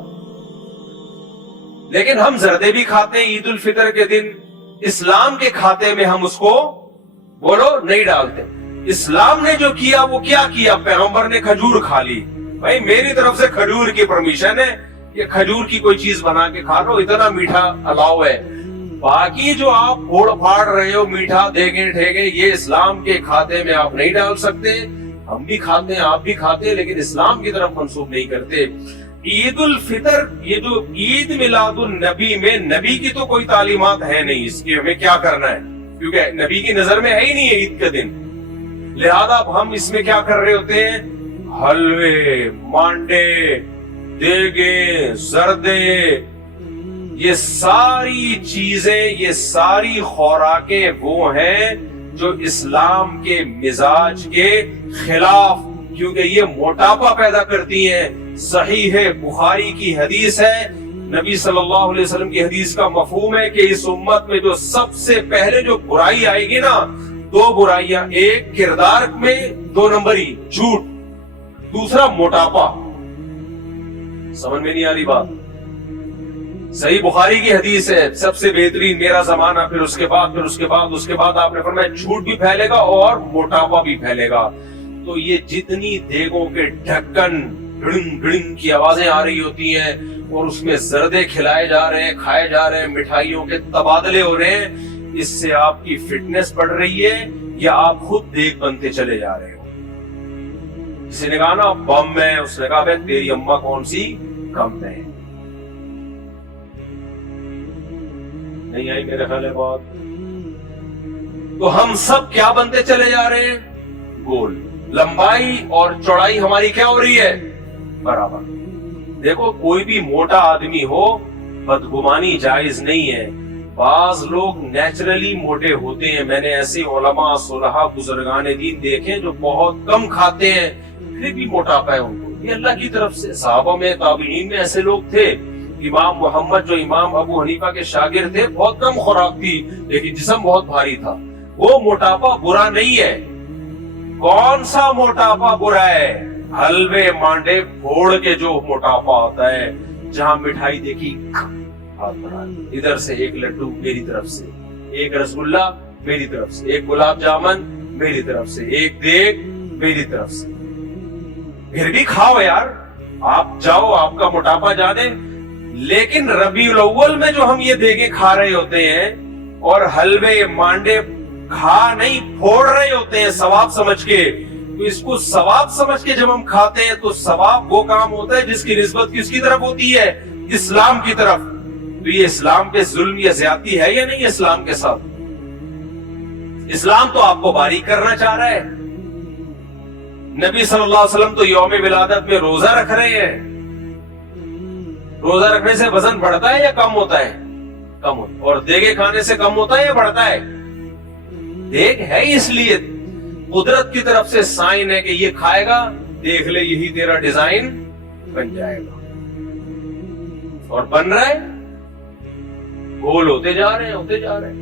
لیکن ہم زردے بھی کھاتے ہیں عید الفطر کے دن. اسلام کے کھاتے میں ہم اس کو بولو نہیں ڈالتے. اسلام نے جو کیا وہ کیا کیا؟ پیغمبر نے کھجور کھا لی. بھائی میری طرف سے کھجور کی پرمیشن ہے کہ کھجور کی کوئی چیز بنا کے کھا لو, اتنا میٹھا الاؤ ہے. باقی جو آپ پھوڑ پھاڑ رہے ہو میٹھا دیگے ٹھیکے, یہ اسلام کے کھاتے میں آپ نہیں ڈال سکتے. ہم بھی کھاتے ہیں, آپ بھی کھاتے ہیں, لیکن اسلام کی طرف منسوب نہیں کرتے. عید الفطر, یہ جو عید میلاد النبی میں نبی کی تو کوئی تعلیمات ہے نہیں اس کی ہمیں کیا کرنا ہے, کیونکہ نبی کی نظر میں ہے ہی نہیں ہے عید کا دن. لہذا اب ہم اس میں کیا کر رہے ہوتے ہیں؟ حلوے, مانڈے, دیگے, زردے, یہ ساری چیزیں, یہ ساری خوراکیں وہ ہیں جو اسلام کے مزاج کے خلاف, کیونکہ یہ موٹاپا پیدا کرتی ہیں. صحیح ہے, بخاری کی حدیث ہے, نبی صلی اللہ علیہ وسلم کی حدیث کا مفہوم ہے کہ اس امت میں جو سب سے پہلے جو برائی آئے گی نا, دو برائیاں, ایک کردار میں 2 نمبری جھوٹ, دوسرا موٹاپا. سمجھ میں نہیں آ رہی بات؟ صحیح بخاری کی حدیث ہے, سب سے بہترین میرا زمانہ, پھر اس کے بعد آپ نے فرمایا جھوٹ بھی پھیلے گا اور موٹاپا بھی پھیلے گا. تو یہ جتنی دیگوں کے ڈھکن ڈڑنگ ڈڑنگ کی آوازیں آ رہی ہوتی ہیں اور اس میں زردے کھلائے جا رہے ہیں, کھائے جا رہے ہیں, مٹھائیوں کے تبادلے ہو رہے ہیں, اس سے آپ کی فٹنس بڑھ رہی ہے یا آپ خود دیگ بنتے چلے جا رہے ہو؟ کسی نے کہا نا بم ہے, اس نے کہا بھائی تیری اماں کون سی کم ہے. نہیں آئی میرے خیال ہے بات. تو ہم سب کیا بنتے چلے جا رہے ہیں؟ گول. لمبائی اور چوڑائی ہماری کیا ہو رہی ہے؟ برابر. دیکھو کوئی بھی موٹا آدمی ہو بدگمانی جائز نہیں ہے. بعض لوگ نیچرلی موٹے ہوتے ہیں, میں نے ایسے علماء صلحاء بزرگان دین دیکھے جو بہت کم کھاتے ہیں پھر بھی موٹاپا ہے ان کو. یہ اللہ کی طرف سے. صحابہ میں تابعین میں ایسے لوگ تھے. امام محمد جو امام ابو حنیفہ کے شاگرد تھے, بہت کم خوراک تھی لیکن جسم بہت بھاری تھا. وہ موٹاپا برا نہیں ہے. کون سا موٹاپا برا ہے؟ حلوے مانڈے پھوڑ کے جو موٹاپا ہوتا ہے, جہاں مٹھائی دیکھی ادھر سے ایک لڈو میری طرف سے, ایک رسگلہ میری طرف سے, ایک گلاب جامن میری طرف سے, ایک دیگ میری طرف سے. پھر بھی کھاؤ یار, آپ جاؤ, آپ کا موٹاپا جانے. لیکن ربیع الاول میں جو ہم یہ دیگیں کھا رہے ہوتے ہیں اور حلوے مانڈے کھا نہیں پھوڑ رہے ہوتے ہیں ثواب سمجھ کے, تو اس کو ثواب سمجھ کے جب ہم کھاتے ہیں تو ثواب وہ کام ہوتا ہے جس کی نسبت کس کی طرف ہوتی ہے؟ اسلام کی طرف. تو یہ اسلام پہ ظلم یا زیادتی ہے یا نہیں اسلام کے ساتھ؟ اسلام تو آپ کو باریک کرنا چاہ رہا ہے. نبی صلی اللہ علیہ وسلم تو یوم ولادت میں روزہ رکھ رہے ہیں. روزہ رکھنے سے وزن بڑھتا ہے یا کم ہوتا ہے؟ کم ہوتا ہے. اور دیگے کھانے سے کم ہوتا ہے یا بڑھتا ہے؟ دیگ ہے اس لیے قدرت کی طرف سے سائن ہے کہ یہ کھائے گا, دیکھ لے یہی تیرا ڈیزائن بن جائے گا. اور بن رہا ہے, گول ہوتے جا رہے ہیں.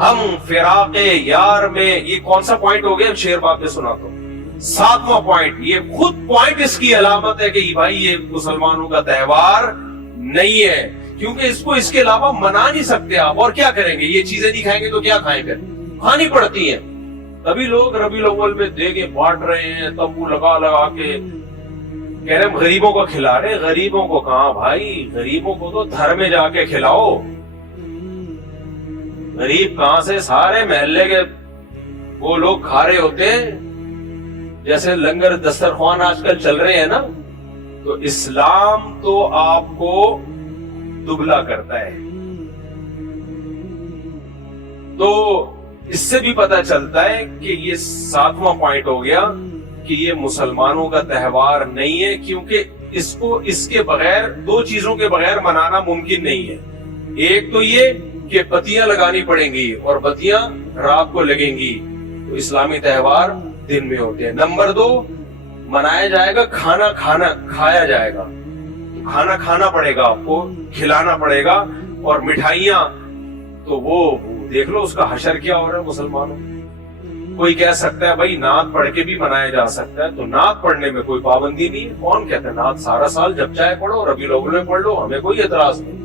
ہم فراق یار میں, یہ کون سا پوائنٹ ہو گیا؟ شیر باپ میں سناتا ہوں. 7واں پوائنٹ. یہ خود پوائنٹ اس کی علامت ہے کہ بھائی یہ مسلمانوں کا تہوار نہیں ہے, کیونکہ اس کو اس کے علاوہ منا نہیں سکتے آپ. اور کیا کریں گے؟ یہ چیزیں نہیں کھائیں گے تو کیا کھائیں گے؟ کھانی پڑتی ہیں. تبھی لوگ ربیع الاول میں دیگیں بانٹ رہے ہیں, تمبو لگا لگا کے کہہ رہے ہیں غریبوں کو کھلا رہے. غریبوں کو کہاں بھائی, غریبوں کو تو گھر میں جا کے کھلاؤ. غریب کہاں سے؟ سارے محلے کے وہ لوگ کھا رہے ہوتے ہیں. جیسے لنگر دسترخوان آج کل چل رہے ہیں نا, تو اسلام تو آپ کو دبلا کرتا ہے. تو اس سے بھی پتا چلتا ہے کہ یہ 7واں پوائنٹ ہو گیا کہ یہ مسلمانوں کا تہوار نہیں ہے, کیونکہ اس کو اس کے بغیر, 2 چیزوں کے بغیر منانا ممکن نہیں ہے. ایک تو یہ کہ بتیاں لگانی پڑیں گی اور بتیاں رات کو لگیں گی, تو اسلامی تہوار دن میں ہوتے ہیں. نمبر 2, منایا جائے گا, کھانا کھایا جائے گا, کھانا کھانا پڑے گا, آپ کو کھلانا پڑے گا. اور مٹھائیاں تو وہ دیکھ لو اس کا حشر کیا ہو رہا ہے مسلمانوں. کوئی کہہ سکتا ہے بھائی نعت پڑھ کے بھی منایا جا سکتا ہے, تو نعت پڑھنے میں کوئی پابندی نہیں ہے. کون کہتا ہے نعت سارا سال جب چاہے پڑھو, ربیع الاول میں پڑھ لو, ہمیں کوئی اعتراض نہیں.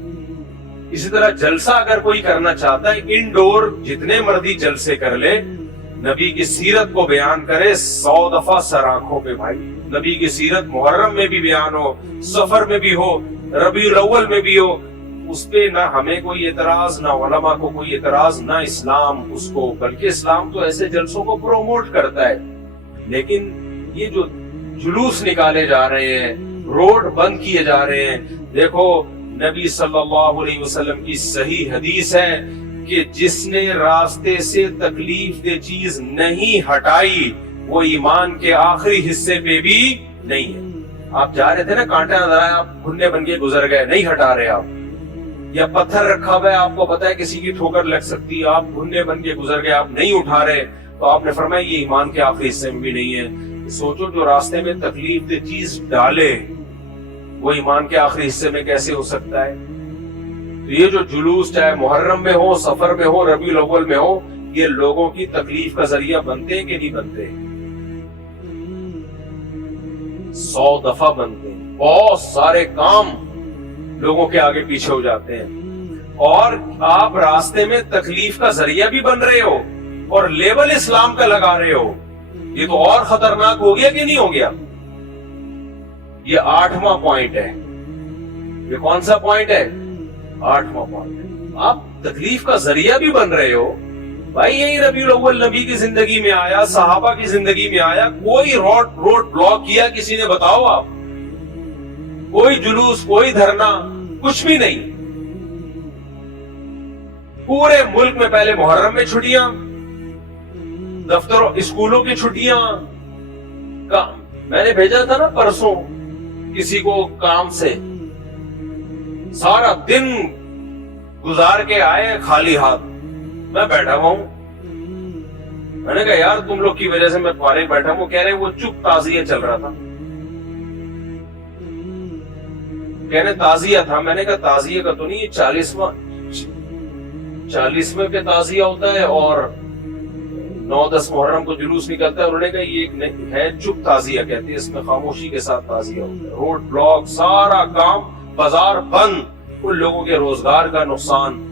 اسی طرح جلسہ اگر کوئی کرنا چاہتا ہے انڈور جتنے مرضی جلسے کر لے, نبی کی سیرت کو بیان کرے 100 دفعہ سر آنکھوں پہ بھائی. نبی کی سیرت محرم میں بھی بیان ہو, سفر میں بھی ہو, ربیع الاول میں بھی ہو, اس پہ نہ ہمیں کوئی اعتراض, نہ علماء کو کوئی اعتراض, نہ اسلام اس کو, بلکہ اسلام تو ایسے جلسوں کو پروموٹ کرتا ہے. لیکن یہ جو جلوس نکالے جا رہے ہیں, روڈ بند کیے جا رہے ہیں, دیکھو نبی صلی اللہ علیہ وسلم کی صحیح حدیث ہے کہ جس نے راستے سے تکلیف دہ چیز نہیں ہٹائی وہ ایمان کے آخری حصے پہ بھی نہیں ہے. آپ جا رہے تھے نا, کانٹا نظر آیا, آپ گھننے بن کے گزر گئے, نہیں ہٹا رہے آپ, یا پتھر رکھا ہوا ہے, آپ کو پتا ہے کسی کی ٹھوکر لگ سکتی ہے, آپ گھننے بن کے گزر گئے, آپ نہیں اٹھا رہے, تو آپ نے فرمایا یہ ایمان کے آخری حصے میں بھی نہیں ہے. سوچو جو راستے میں تکلیف دہ چیز ڈالے وہ ایمان کے آخری حصے میں کیسے ہو سکتا ہے؟ تو یہ جو جلوس چاہے محرم میں ہو, سفر میں ہو, ربیع الاول میں ہو, یہ لوگوں کی تکلیف کا ذریعہ بنتے ہیں کہ نہیں بنتے؟ 100 دفعہ بنتے ہیں. بہت سارے کام لوگوں کے آگے پیچھے ہو جاتے ہیں, اور آپ راستے میں تکلیف کا ذریعہ بھی بن رہے ہو اور لیبل اسلام کا لگا رہے ہو. یہ تو اور خطرناک ہو گیا کہ نہیں ہو گیا؟ یہ 8واں پوائنٹ ہے. یہ کون سا پوائنٹ ہے؟ 8واں پوائنٹ ہے. آپ تکلیف کا ذریعہ بھی بن رہے ہو. بھائی یہی ربیع الاول نبی کی زندگی میں آیا, صحابہ کی زندگی میں آیا, کوئی روڈ بلاک کیا کسی نے؟ بتاؤ آپ. کوئی جلوس, کوئی دھرنا, کچھ بھی نہیں. پورے ملک میں پہلے محرم میں چھٹیاں, دفتروں اسکولوں کی چھٹیاں. میں نے بھیجا تھا نا پرسوں کسی کو کام سے, سارا دن گزار کے آئے خالی ہاتھ. میں بیٹھا ہوا ہوں, میں نے کہا یار تم لوگ کی وجہ سے میں فارغ بیٹھا ہوں. کہہ رہے وہ چپ تعزیہ چل رہا تھا. کہہ رہے تعزیہ تھا. میں نے کہا تعزیہ کا تو نہیں, یہ 40ویں پہ تعزیہ ہوتا ہے اور 9-10 محرم کو جلوس نکلتا ہے. انہوں نے کہا یہ ایک نہیں ہے, چپ تعزیہ کہتے ہیں, اس میں خاموشی کے ساتھ تعزیہ ہوتا ہے. روڈ بلاک, سارا کام, بازار بند, ان لوگوں کے روزگار کا نقصان.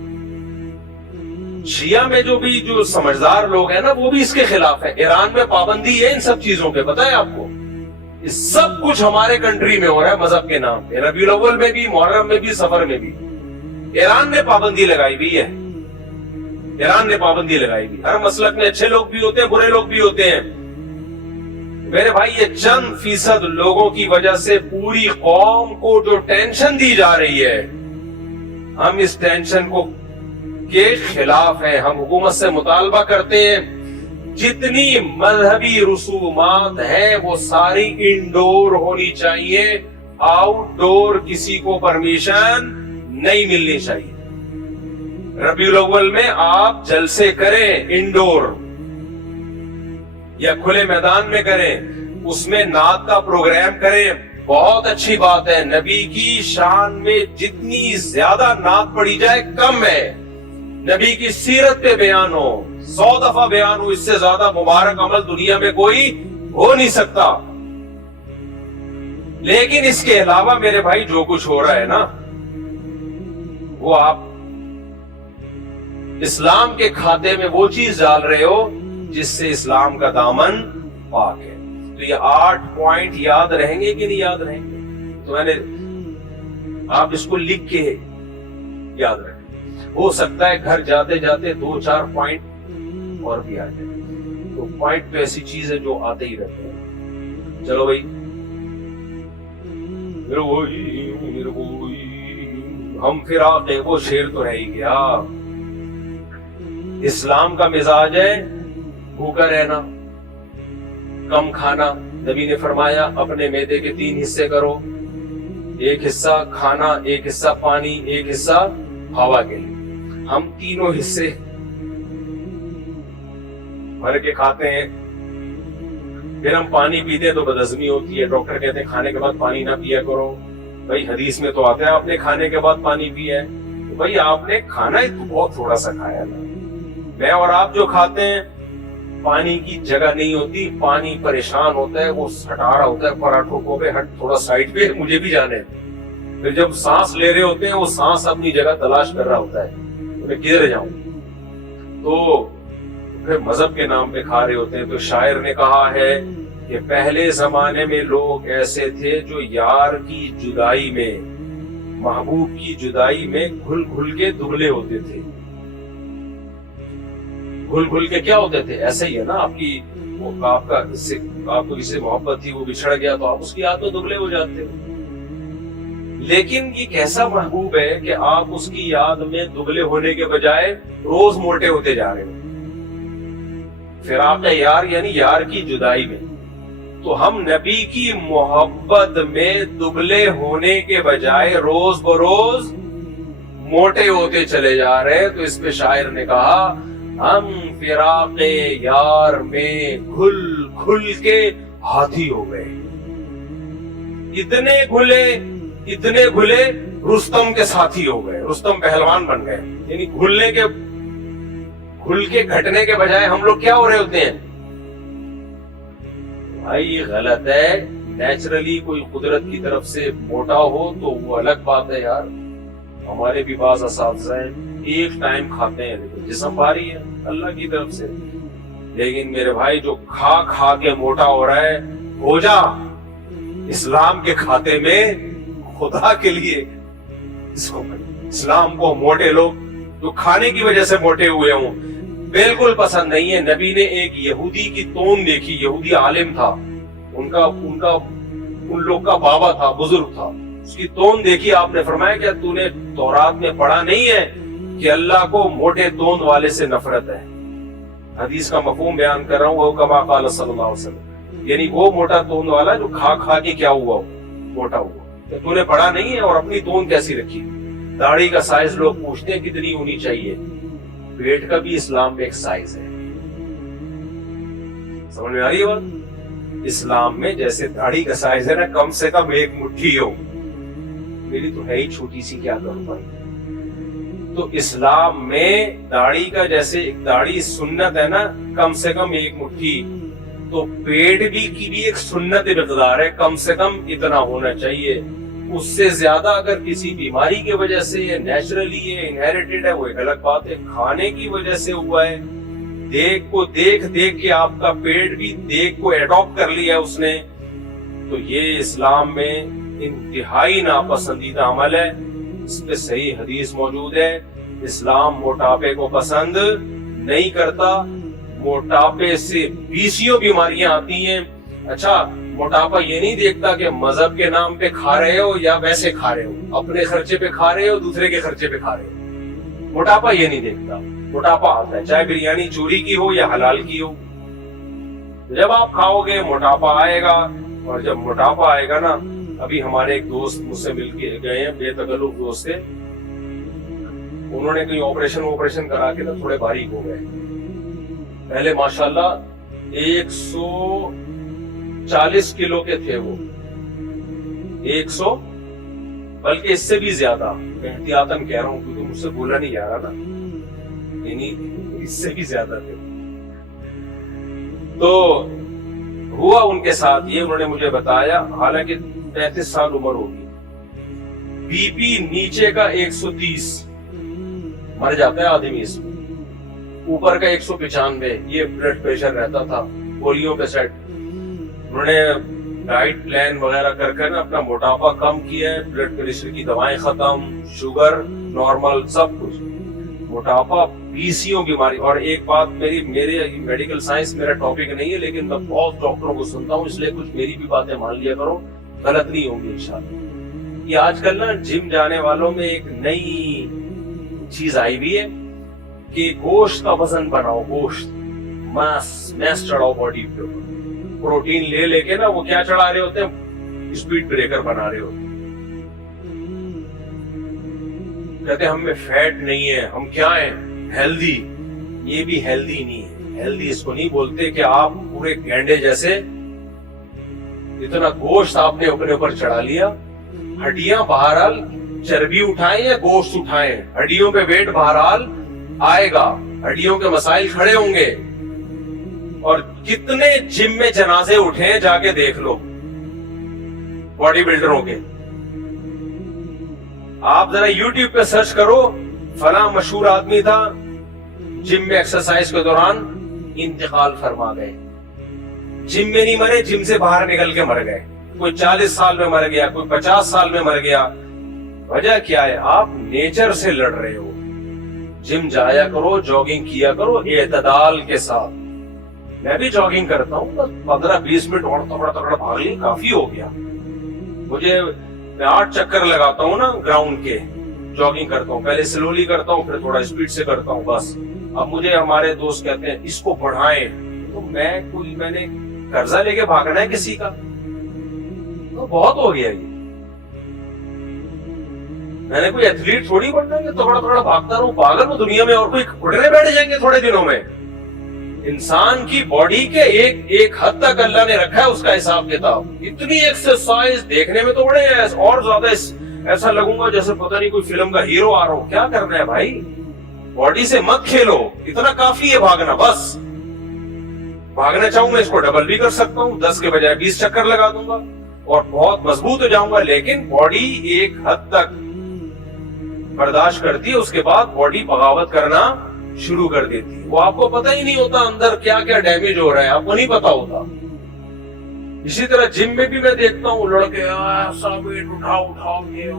شیعہ میں جو سمجھدار لوگ ہیں نا وہ بھی اس کے خلاف ہے. ایران میں پابندی ہے ان سب چیزوں پہ, پتہ ہے آپ کو؟ یہ سب کچھ ہمارے کنٹری میں ہو رہا ہے مذہب کے نام پہ. ربیع الاول میں بھی, محرم میں بھی, سفر میں بھی ایران نے پابندی لگائی ہوئی ہے. ایران نے پابندی لگائی ہوئی. ہر مسلک میں اچھے لوگ بھی ہوتے ہیں, برے لوگ بھی ہوتے ہیں. میرے بھائی یہ چند فیصد لوگوں کی وجہ سے پوری قوم کو جو ٹینشن دی جا رہی ہے, ہم اس ٹینشن کو کے خلاف ہیں. ہم حکومت سے مطالبہ کرتے ہیں جتنی مذہبی رسومات ہیں وہ ساری انڈور ہونی چاہیے, آؤٹ ڈور کسی کو پرمیشن نہیں ملنی چاہیے. ربیع الاول میں آپ جلسے کریں انڈور یا کھلے میدان میں کریں, اس میں نعت کا پروگرام کریں, بہت اچھی بات ہے. نبی کی شان میں جتنی زیادہ نعت پڑھی جائے کم ہے. نبی کی سیرت پہ بیان ہو, 100 دفعہ بیان ہو, اس سے زیادہ مبارک عمل دنیا میں کوئی ہو نہیں سکتا. لیکن اس کے علاوہ میرے بھائی جو کچھ ہو رہا ہے نا, وہ آپ اسلام کے کھاتے میں وہ چیز ڈال رہے ہو جس سے اسلام کا دامن پاک ہے. تو یہ 8 پوائنٹ یاد رہیں گے کہ نہیں یاد رہیں گے؟ تو میں نے آپ اس کو لکھ کے یاد رکھیں. ہو سکتا ہے گھر جاتے جاتے 2-4 پوائنٹ اور بھی آ جائے. تو پوائنٹ تو ایسی چیز ہے جو آتے ہی رہتے ہیں. چلو بھائی, ہم فراق ہے, وہ شعر تو رہ ہی گیا. اسلام کا مزاج ہے بھوکا رہنا, کم کھانا. نبی نے فرمایا اپنے معدے کے 3 حصے کرو, 1 حصہ کھانا, 1 حصہ پانی, 1 حصہ ہوا کے لیے. ہم تینوں حصے بھر کے کھاتے ہیں, پھر ہم پانی پیتے ہیں تو بدہضمی ہوتی ہے. ڈاکٹر کہتے ہیں کھانے کے بعد پانی نہ پیا کرو. بھائی حدیث میں تو آتا ہے آپ نے کھانے کے بعد پانی پیا ہے, تو بھائی آپ نے کھانا ہی تو بہت تھوڑا سا کھایا نا. میں اور آپ جو کھاتے ہیں پانی کی جگہ نہیں ہوتی, پانی پریشان ہوتا ہے, وہ ہٹا رہا ہوتا ہے پراٹھوں کو, ہٹ تھوڑا سائڈ پہ, مجھے بھی جانے. پھر جب سانس لے رہے ہوتے ہیں وہ سانس اپنی جگہ تلاش کر رہا ہوتا ہے میں کدھر جاؤں, تو پھر مذہب کے نام پہ کھا رہے ہوتے ہیں. تو شاعر نے کہا ہے کہ پہلے زمانے میں لوگ ایسے تھے جو یار کی جدائی میں, محبوب کی جدائی میں گھل گھل کے دبلے ہوتے تھے. گھل گھل کے کیا ہوتے تھے؟ ایسے ہی ہے نا, آپ کو کسی سے محبت تھی, وہ بچھڑ گیا تو آپ اس کی یاد میں دبلے ہو جاتے ہو. لیکن یہ کیسا محبوب ہے کہ آپ اس کی یاد میں دبلے ہونے کے بجائے روز موٹے ہوتے جا رہے ہو. فراق یار یعنی یار کی جدائی میں. تو ہم نبی کی محبت میں دبلے ہونے کے بجائے روز بروز موٹے ہوتے چلے جا رہے ہیں. تو اس پہ شاعر نے کہا ہم فراق یار میں گھل گھل کے ہاتھی ہو گئے. اتنے گھلے رستم کے ساتھی ہو گئے, رستم پہلوان بن گئے. یعنی گھل کے گھٹنے کے بجائے ہم لوگ کیا ہو رہے ہوتے ہیں؟ بھائی یہ غلط ہے. نیچرلی کوئی قدرت کی طرف سے موٹا ہو تو وہ الگ بات ہے یار. ہمارے بھی بعض اساتذہ ہیں ایک ٹائم کھاتے ہیں لیکن جسم بھاری ہے اللہ کی طرف سے. لیکن میرے بھائی جو کھا کھا کے موٹا ہو رہا ہے, ہو جا اسلام کے کھاتے میں, خدا کے لیے اسلام کو موٹے لوگ جو کھانے کی وجہ سے موٹے ہوئے ہوں بالکل پسند نہیں ہے. نبی نے ایک یہودی کی تون دیکھی, یہودی عالم تھا, ان لوگ کا بابا تھا, بزرگ تھا, اس کی تون دیکھی. آپ نے فرمایا کیا تو نے تورات میں پڑھا نہیں ہے کہ اللہ کو موٹے تون والے سے نفرت ہے؟ حدیث کا مفہوم بیان کر رہا ہوں, وہ کما قال صلی اللہ علیہ وسلم, یعنی وہ موٹا تون والا جو کھا کھا کے کیا ہوا, موٹا ہوا. تو نے پڑھا نہیں ہے اور اپنی تون کیسی رکھی. داڑھی کا سائز لوگ پوچھتے ہیں کتنی ہونی چاہیے, پیٹ کا بھی اسلام میں ایک سائز ہے. سمجھ میں آ رہی ہے بات؟ اسلام میں جیسے داڑھی کا سائز ہے نا, کم سے کم ایک مٹھی ہو. میری تو ہے ہی چھوٹی سی, کیا کروں بھائی. تو اسلام میں داڑھی کا جیسے داڑھی سنت ہے نا, کم سے کم ایک مٹھی, تو پیٹ کی بھی ایک سنت مقدار ہے, کم سے کم اتنا ہونا چاہیے. اس سے زیادہ اگر کسی بیماری کی وجہ سے یہ نیچرلی یہ انہیریٹڈ ہے وہ ایک الگ بات ہے. کھانے کی وجہ سے ہوا ہے, دیکھ کے آپ کا پیٹ بھی دیکھ کو ایڈاپٹ کر لیا اس نے, تو یہ اسلام میں انتہائی ناپسندیدہ عمل ہے. اس پہ صحیح حدیث موجود ہے. اسلام موٹاپے کو پسند نہیں کرتا. موٹاپے سے 20 بیماریاں آتی ہیں. اچھا, موٹاپا یہ نہیں دیکھتا کہ مذہب کے نام پہ کھا رہے ہو یا ویسے کھا رہے ہو, اپنے خرچے پہ کھا رہے ہو دوسرے کے خرچے پہ کھا رہے ہو. موٹاپا یہ نہیں دیکھتا. موٹاپا آتا ہے چاہے بریانی چوری کی ہو یا حلال کی ہو. جب آپ کھاؤ گے موٹاپا آئے گا, اور جب موٹاپا آئے گا نا, ابھی ہمارے ایک دوست مجھ سے مل کے گئے ہیں, بے تکلف دوست سے, انہوں نے کوئی آپریشن کرا کے نا تھوڑے باریک ہو گئے. پہلے ماشاءاللہ 140 کلو کے تھے وہ, 100 بلکہ اس سے بھی زیادہ, احتیاطاً کہہ رہا ہوں کیونکہ مجھ سے بولا نہیں جا رہا نا, یعنی اس سے بھی زیادہ تھے. تو ہوا ان کے ساتھ یہ, انہوں نے مجھے بتایا, حالانکہ 35 سال عمر ہوگی, بی پی نیچے کا 130, مر جاتا ہے آدمی اس میں, اوپر کا 195, یہ بلڈ پریشر رہتا تھا, گولیوں پہ سیٹ. انہوں نے ڈائٹ پلان وغیرہ کر نا اپنا موٹاپا کم کیا ہے, بلڈ پریشر کی دوائیں ختم, شوگر نارمل, سب کچھ. موٹاپا 20 بیماری. اور ایک بات, میرے میڈیکل سائنس میرا ٹاپک نہیں ہے, لیکن میں بہت ڈاکٹروں کو سنتا ہوں, اس لیے کچھ میری بھی باتیں مان لیا کرو, غلط نہیں ہوں گی انشاءاللہ. یہ آج کل نا جم جانے والوں میں ایک نئی چیز آئی بھی ہے کہ گوشت کا وزن بناؤ, گوشت میس چڑھاؤ باڈی پہ, پروٹین لے کے نا وہ کیا چڑھا رہے ہوتے ہیں, اسپیڈ بریکر بنا رہے ہوتے ہیں. کہتے ہیں ہم میں فیٹ نہیں ہے, ہم کیا ہیں, ہیلدی. یہ بھی ہیلدی نہیں ہے. ہیلدی اس کو نہیں بولتے کہ آپ پورے گینڈے جیسے اتنا گوشت آپ نے اپنے اوپر چڑھا لیا. ہڈیاں بہرحال چربی اٹھائیں یا گوشت اٹھائیں, ہڈیوں پہ ویٹ بہرحال آئے گا, ہڈیوں کے مسائل کھڑے ہوں گے. اور کتنے جم میں جنازے اٹھے ہیں جا کے دیکھ لو باڈی بلڈروں کے. آپ ذرا یوٹیوب پہ سرچ کرو, فلاں مشہور آدمی تھا جم میں ایکسرسائز کے دوران انتقال فرما گئے. جم میں نہیں مرے, جم سے باہر نکل کے مر گئے. کوئی 40 سال میں مر گیا, کوئی 50 سال میں مر گیا. وجہ کیا ہے؟ آپ نیچر سے لڑ رہے ہو. جم جایا کرو, جاگنگ کیا کرو اعتدال کے ساتھ. میں بھی جاگنگ کرتا ہوں, 15-20 منٹ اور تگڑا تگڑا بھاگ لی, کافی ہو گیا مجھے. میں 8 چکر لگاتا ہوں نا گراؤنڈ کے, جاگنگ کرتا ہوں. پہلے سلولی کرتا ہوں, پھر تھوڑا اسپیڈ سے کرتا ہوں بس. اب مجھے ہمارے دوست کہتے ہیں اس کو بڑھائیں, تو میں نے قرضہ لے کے بھاگنا ہے کسی کا؟ تو بہت ہو گیا یہ. میں نے کوئی ایتھلیٹ تھوڑی بننا ہے, تھوڑا تھوڑا بھاگتا رہوں. پاگل ہوں دنیا میں, اور کوئی اٹھنے بیٹھ جائیں گے تھوڑے دنوں میں. انسان کی باڈی کے ایک حد تک اللہ نے رکھا ہے اس کا حساب کتاب. اتنی ایکسرسائز دیکھنے میں تو بڑے اور زیادہ ایسا لگوں گا جیسے پتہ نہیں کوئی فلم کا ہیرو آ رہا ہوں. کیا کرنا ہے بھائی؟ باڈی سے مت کھیلو, اتنا کافی ہے بھاگنا بس. بھاگنا چاہوں میں اس کو ڈبل بھی کر سکتا ہوں, 10 کے بجائے 20 چکر لگا دوں گا اور بہت مضبوط ہو جاؤں گا. لیکن باڈی ایک حد تک برداشت کرتی ہے, اس کے بعد باڈی بغاوت کرنا شروع کر دیتی ہے. وہ آپ کو پتہ ہی نہیں ہوتا اندر کیا کیا ڈیمیج ہو رہا ہے, آپ کو نہیں پتا ہوتا. اسی طرح جم میں بھی میں دیکھتا ہوں لڑکے ایسا ویٹ اٹھا کے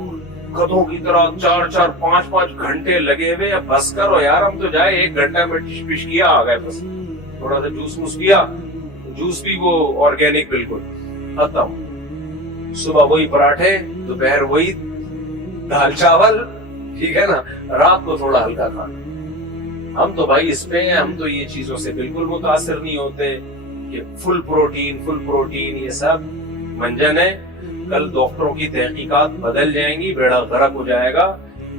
گدھوں کی طرح 4-4 5-5 گھنٹے لگے ہوئے. بس کرو یار, ہم تو جائے 1 گھنٹہ میں ٹش کیا آ گئے, بس تھوڑا سا جوس کیا, جوس بھی وہ آرگینک بالکل ختم. صبح وہی پراٹھے, دوپہر وہی دال چاول, ٹھیک ہے نا, رات کو تھوڑا ہلکا کھانا. ہم تو بھائی اس پہ ہیں, ہم تو یہ چیزوں سے بالکل متاثر نہیں ہوتے کہ فل پروٹین یہ سب منجن ہے. کل ڈاکٹروں کی تحقیقات بدل جائیں گی, بیڑا غرق ہو جائے گا.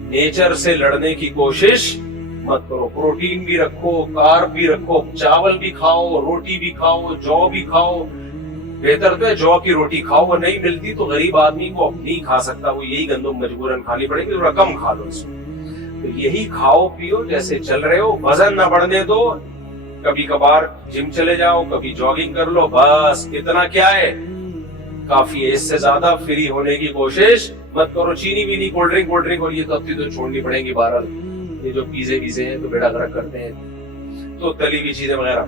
نیچر سے لڑنے کی کوشش مت کرو. پروٹین بھی رکھو, کارب بھی رکھو, چاول بھی کھاؤ, روٹی بھی کھاؤ, جو بھی کھاؤ. بہتر تو ہے جو کی روٹی کھاؤ, وہ نہیں ملتی تو غریب آدمی کو نہیں کھا سکتا, وہ یہی گندم مجبوراً کھانی پڑے گی, تھوڑا کم کھا لو اس کو. تو یہی کھاؤ پیو جیسے چل رہے ہو, وزن نہ بڑھنے دو. کبھی کبھار جم چلے جاؤ, کبھی جاگنگ کر لو, بس اتنا کیا ہے کافی ہے. اس سے زیادہ فری ہونے کی کوشش مت کرو. چینی بھی نہیں, کولڈ ڈرنک اور یہ تو چھوڑنی پڑیں گی. بہرحال یہ جو پیزے ہیں تو بیڑا غرق کرتے ہیں, تو تلی ہوئی چیزیں وغیرہ.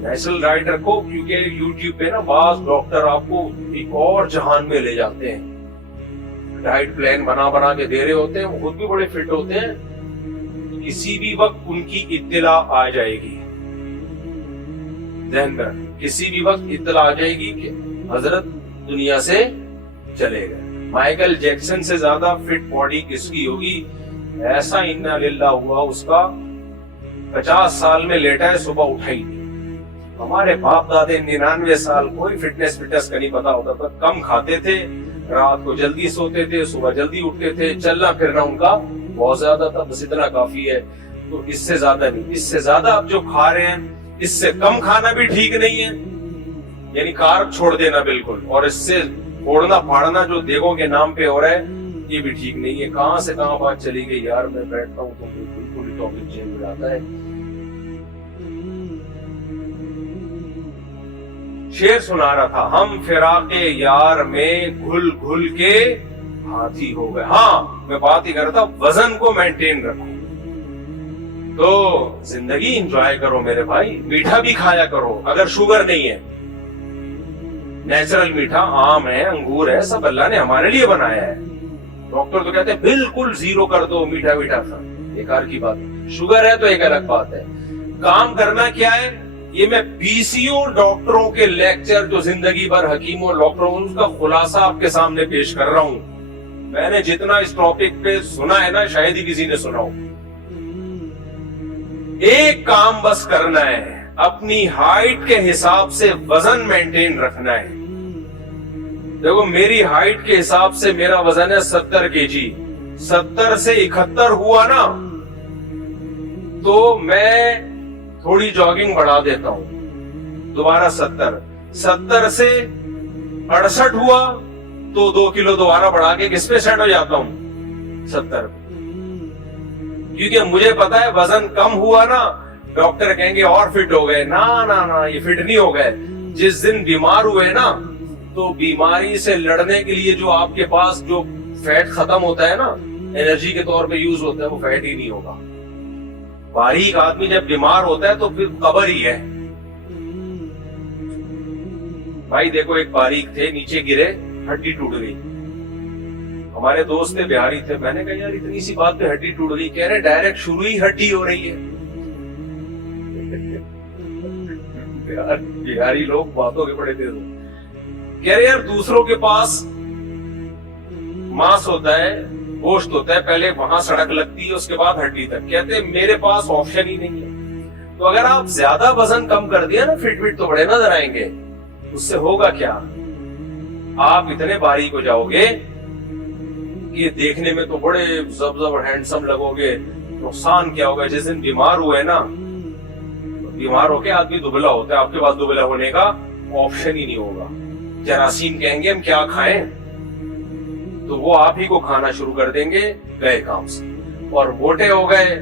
نیچرل ڈائٹ رکھو, کیونکہ یوٹیوب پہ نا بعض ڈاکٹر آپ کو ایک اور جہان میں لے جاتے ہیں. ڈائٹ پلان بنا کے دے رہے ہوتے ہیں, وہ خود بھی بڑے فٹ ہوتے ہیں. کسی بھی وقت ان کی اطلاع آ جائے گی, ذہن میں کسی بھی وقت اطلاع آ جائے گی کہ حضرت دنیا سے چلے گئے. مائیکل جیکسن سے زیادہ فٹ باڈی کس کی ہوگی؟ ایسا انا للہ ہوا اس کا, 50 سال میں لیٹا ہے, صبح اٹھا ہی نہیں. ہمارے باپ دادے 99 سال, کوئی فٹنس کا نہیں پتا ہوتا تھا. کم کھاتے تھے, رات کو جلدی سوتے تھے, صبح جلدی اٹھتے تھے. چلنا پھرنا ان کا بہت زیادہ تھا, بس اتنا کافی ہے. تو اس سے زیادہ نہیں. اس سے زیادہ اب جو کھا رہے ہیں, اس سے کم کھانا بھی ٹھیک نہیں ہے. یعنی کارب چھوڑ دینا بالکل, اور اس سے پھوڑنا پھاڑنا جو دیگوں کے نام پہ ہو رہا ہے, یہ بھی ٹھیک نہیں ہے. کہاں سے کہاں بات چلی گئی یار. میں بیٹھتا ہوں تو بالکل ٹاپک چینج ہو جاتا ہے. شعر سنا رہا تھا, ہم فراق یار میں گھل گھل کے ہاتھی ہو گئے. ہاں میں بات ہی کر رہا تھا, وزن کو مینٹین رکھو, تو زندگی انجوائے کرو میرے بھائی. میٹھا بھی کھایا کرو اگر شوگر نہیں ہے. نیچرل میٹھا, آم ہے, انگور ہے, سب اللہ نے ہمارے لیے بنایا ہے. ڈاکٹر تو کہتے ہیں بالکل زیرو کر دو میٹھا کھا, بیکار کی بات. شوگر ہے تو ایک الگ بات ہے. کام کرنا کیا ہے, یہ میں 20 ڈاکٹروں کے لیکچر جو زندگی بھر حکیموں ڈاکٹروں, اس کا خلاصہ آپ کے سامنے پیش کر رہا ہوں. میں نے جتنا اس ٹاپک پہ سنا ہے نا, شاید ہی کسی نے سنا ہو. ایک کام بس کرنا ہے, اپنی ہائٹ کے حساب سے وزن مینٹین رکھنا ہے. دیکھو میری ہائٹ کے حساب سے میرا وزن ہے 70 kg. 70 سے 71 ہوا نا, تو میں تھوڑی جاگنگ بڑھا دیتا ہوں, دوبارہ 70 سے 68 ہوا تو 2 کلو دوبارہ بڑھا کے کس پہ سیٹ ہو جاتا ہوں, 70. کیونکہ مجھے پتا ہے وزن کم ہوا نا, ڈاکٹر کہیں گے اور فٹ ہو گئے. نا یہ فٹ نہیں ہو گئے. جس دن بیمار ہوئے نا, تو بیماری سے لڑنے کے لیے جو آپ کے پاس جو فیٹ ختم ہوتا ہے نا, انرجی کے طور پہ یوز ہوتا ہے وہ فیٹ ہی نہیں ہوگا. باریک آدمی جب بیمار ہوتا ہے تو پھر قبر ہی ہے. بھائی دیکھو ایک باریک تھے, نیچے گرے, ہڈی ٹوٹ گئی. ہمارے دوست تھے بہاری تھے, میں نے کہا یار اتنی سی بات پہ ہڈی ٹوٹ گئی. کہہ رہے ڈائریکٹ شروع ہی ہڈی ہو رہی ہے. بہاری لوگ باتوں کے بڑے تیز ہوتے. کہہ رہے یار دوسروں کے پاس ماس ہوتا ہے, گوشت ہوتا ہے, پہلے وہاں سڑک لگتی ہے اس کے بعد ہڈی تک. کہتے ہیں میرے پاس آپشن ہی نہیں ہے. تو اگر آپ زیادہ وزن کم کر دیا نا, فٹ فٹ تو بڑے نظر آئیں گے. اس سے ہوگا کیا, آپ اتنے باریک ہو جاؤ گے کہ دیکھنے میں تو بڑے زبردست اور ہینڈسم لگو گے. نقصان کیا ہوگا, جس دن بیمار ہوئے نا, بیمار ہو کے آدمی دبلا ہوتا ہے, آپ کے پاس دبلا ہونے کا آپشن ہی نہیں ہوگا. جراثیم کہیں گے ہم کیا کھائیں, تو وہ آپ ہی کو کھانا شروع کر دیں گے گئے کام سے. اور موٹے ہو گئے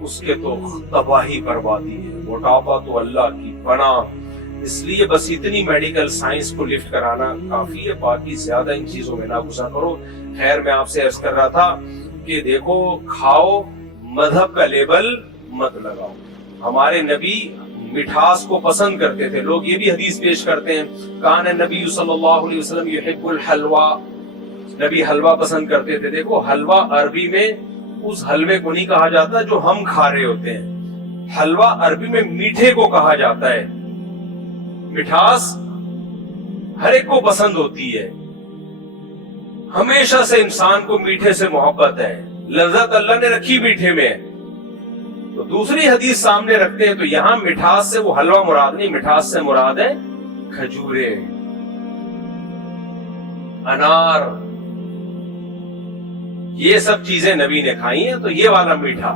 اس کے تو تباہی بربادی ہے. موٹاپا تو اللہ کی پناہ. اس لیے بس اتنی میڈیکل سائنس کو لفٹ کرانا کافی ہے, باقی زیادہ ان چیزوں میں نہ گھسا کرو. خیر میں آپ سے عرض کر رہا تھا کہ دیکھو کھاؤ, مذہب کا لیبل مت لگاؤ. ہمارے نبی مٹھاس کو پسند کرتے تھے. لوگ یہ بھی حدیث پیش کرتے ہیں, کان نبی صلی اللہ علیہ وسلم یحب الحلوہ, نبی حلوہ پسند کرتے تھے. دیکھو حلوہ عربی میں اس حلوے کو نہیں کہا جاتا جو ہم کھا رہے ہوتے ہیں. حلوہ عربی میں میٹھے کو کہا جاتا ہے. مٹھاس ہر ایک کو پسند ہوتی ہے. ہمیشہ سے انسان کو میٹھے سے محبت ہے. لذت اللہ نے رکھی میٹھے میں. تو دوسری حدیث سامنے رکھتے ہیں تو یہاں مٹھاس سے وہ حلوہ مراد نہیں, مٹھاس سے مراد ہے کھجورے, انار, یہ سب چیزیں نبی نے کھائی ہیں. تو یہ والا میٹھا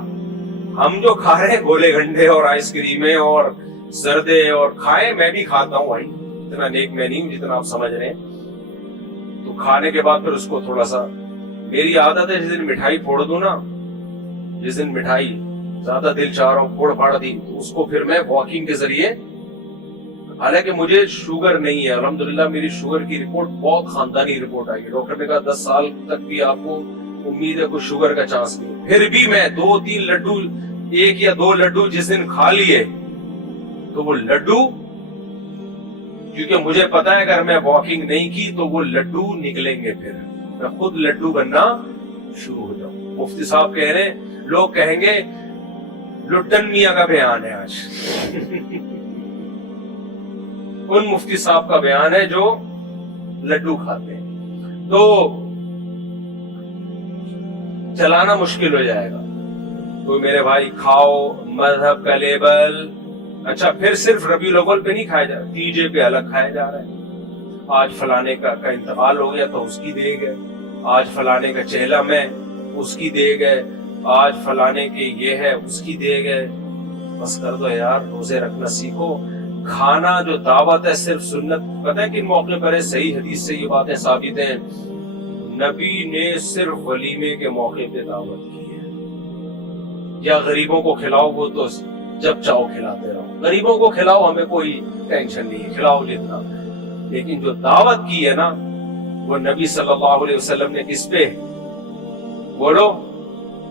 ہم جو کھا رہے ہیں گولے گھنٹے اور آئس کریمیں اور زردے اور کھائے, میں بھی کھاتا ہوں بھائی, اتنا نیک میں نہیں ہوں جتنا آپ سمجھ رہے ہیں. تو کھانے کے بعد پھر اس کو تھوڑا سا, میری عادت ہے جس دن مٹھائی پھوڑ دوں نا, جس دن مٹھائی زیادہ دل چاہ رہا ہوں پھوڑ پھاڑ دی, تو اس کو پھر میں واکنگ کے ذریعے, حالانکہ مجھے شوگر نہیں ہے الحمدللہ, میری شوگر کی رپورٹ بہت خاندانی رپورٹ آئی ہے. ڈاکٹر نے کہا 10 سال تک بھی آپ کو امید ہے کوئی شوگر کا چانس نہیں. پھر بھی میں 2-3 لڈو, 1 یا 2 لڈو جس دن کھا لیے, تو وہ لڈو, کیونکہ مجھے پتا ہے اگر میں واکنگ نہیں کی تو وہ لڈو نکلیں گے, پھر میں خود لڈو بننا شروع ہو جاؤں. مفتی صاحب کہہ رہے ہیں, لوگ کہیں گے لٹن میاں کا بیان ہے آج. ان مفتی صاحب کا بیان ہے جو لڈو کھاتے ہیں. تو چلانا مشکل ہو جائے گا. تو میرے بھائی کھاؤ, مذہب کا لیبل. اچھا پھر صرف ربیع الاول پہ نہیں کھایا جا رہا, تیجے پہ الگ کھایا جا رہا ہے. آج فلانے کا انتقال ہو گیا تو اس کی دے گئے, آج فلانے کا چہلم ہے اس کی دے گئے, آج فلانے کے یہ ہے اس کی دے گئے. بس کر دو یار, روزے رکھنا سیکھو. کھانا جو دعوت ہے صرف سنت, پتہ ہے کن موقع پر ہے, صحیح حدیث سے یہ باتیں ثابت ہیں. نبی نے صرف ولیمے کے موقع پہ دعوت کی ہے. یا غریبوں کو کھلاؤ, وہ تو جب چاہو کھلاتے رہو, غریبوں کو کھلاؤ, ہمیں کوئی ٹینشن نہیں, کھلاؤ جتنا. لیکن جو دعوت کی ہے نا وہ نبی صلی اللہ علیہ وسلم نے کس پہ, بولو,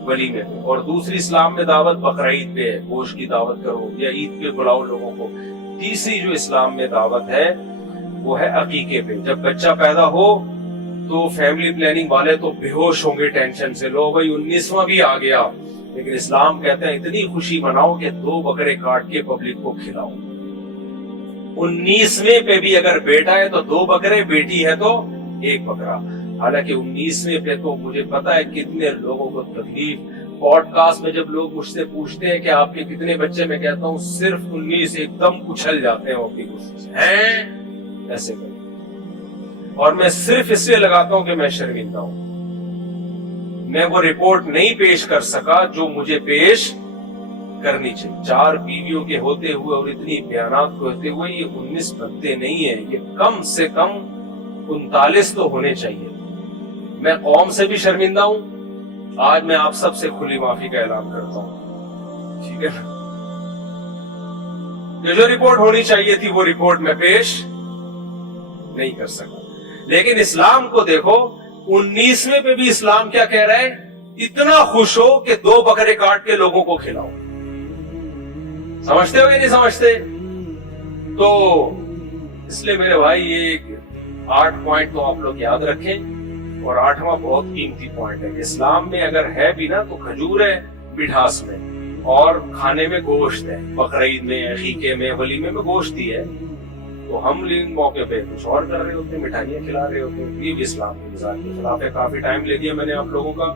ولیمے پہ. اور دوسری اسلام میں دعوت بقرعید پہ ہے, گوشت کی دعوت کرو, یا عید پہ بلاؤ لوگوں کو. تیسری جو اسلام میں دعوت ہے وہ ہے عقیقے پہ. جب بچہ پیدا ہو تو فیملی پلاننگ والے تو بے ہوش ہوں گے ٹینشن سے, لو بھائی 19واں بھی آ گیا. لیکن اسلام کہتے ہیں اتنی خوشی مناؤ کہ 2 بکرے کاٹ کے پبلک کو کھلاؤ. 19ویں پہ بھی اگر بیٹا ہے تو 2 بکرے, بیٹی ہے تو 1 بکرا. حالانکہ 19ویں پہ تو مجھے پتا ہے کتنے لوگوں کو تکلیف. پوڈ کاسٹ میں جب لوگ مجھ سے پوچھتے ہیں کہ آپ کے کتنے بچے, میں کہتا ہوں صرف 19. ایک دم اچھل جاتے ہیں اپنی خوشی سے, ہیں ایسے کریں. اور میں صرف اس لیے لگاتا ہوں کہ میں شرمندہ ہوں, میں وہ رپورٹ نہیں پیش کر سکا جو مجھے پیش کرنی چاہیے. 4 بیویوں کے ہوتے ہوئے اور اتنی بیانات کو ہوتے ہوئے یہ 19 بنتے نہیں ہیں, یہ کم سے کم 39 تو ہونے چاہیے. میں قوم سے بھی شرمندہ ہوں. آج میں آپ سب سے کھلی معافی کا اعلان کرتا ہوں, ٹھیک ہے نا. جو رپورٹ ہونی چاہیے تھی وہ رپورٹ میں پیش نہیں کر سکا. لیکن اسلام کو دیکھو, 19ویں پہ بھی اسلام کیا کہہ رہا ہے, اتنا خوش ہو کہ 2 بکرے کاٹ کے لوگوں کو کھلاؤ. سمجھتے ہو یا نہیں سمجھتے؟ تو اس لیے میرے بھائی یہ 8 پوائنٹ تو آپ لوگ یاد رکھیں. اور 8واں بہت قیمتی پوائنٹ ہے. اسلام میں اگر ہے بھی نا تو کھجور ہے مٹھاس میں، اور کھانے میں گوشت ہے. بقرعید میں، عقیقے میں، ولیمے میں گوشت ہی ہے. تو ہم ان موقع پہ کچھ اور کر رہے ہوتے ہیں، مٹھائیاں کھلا رہے ہوتے ہیں. یہ بھی اسلام کی مثال کے خلاف ہے. کافی ٹائم لے دیا میں نے آپ لوگوں کا.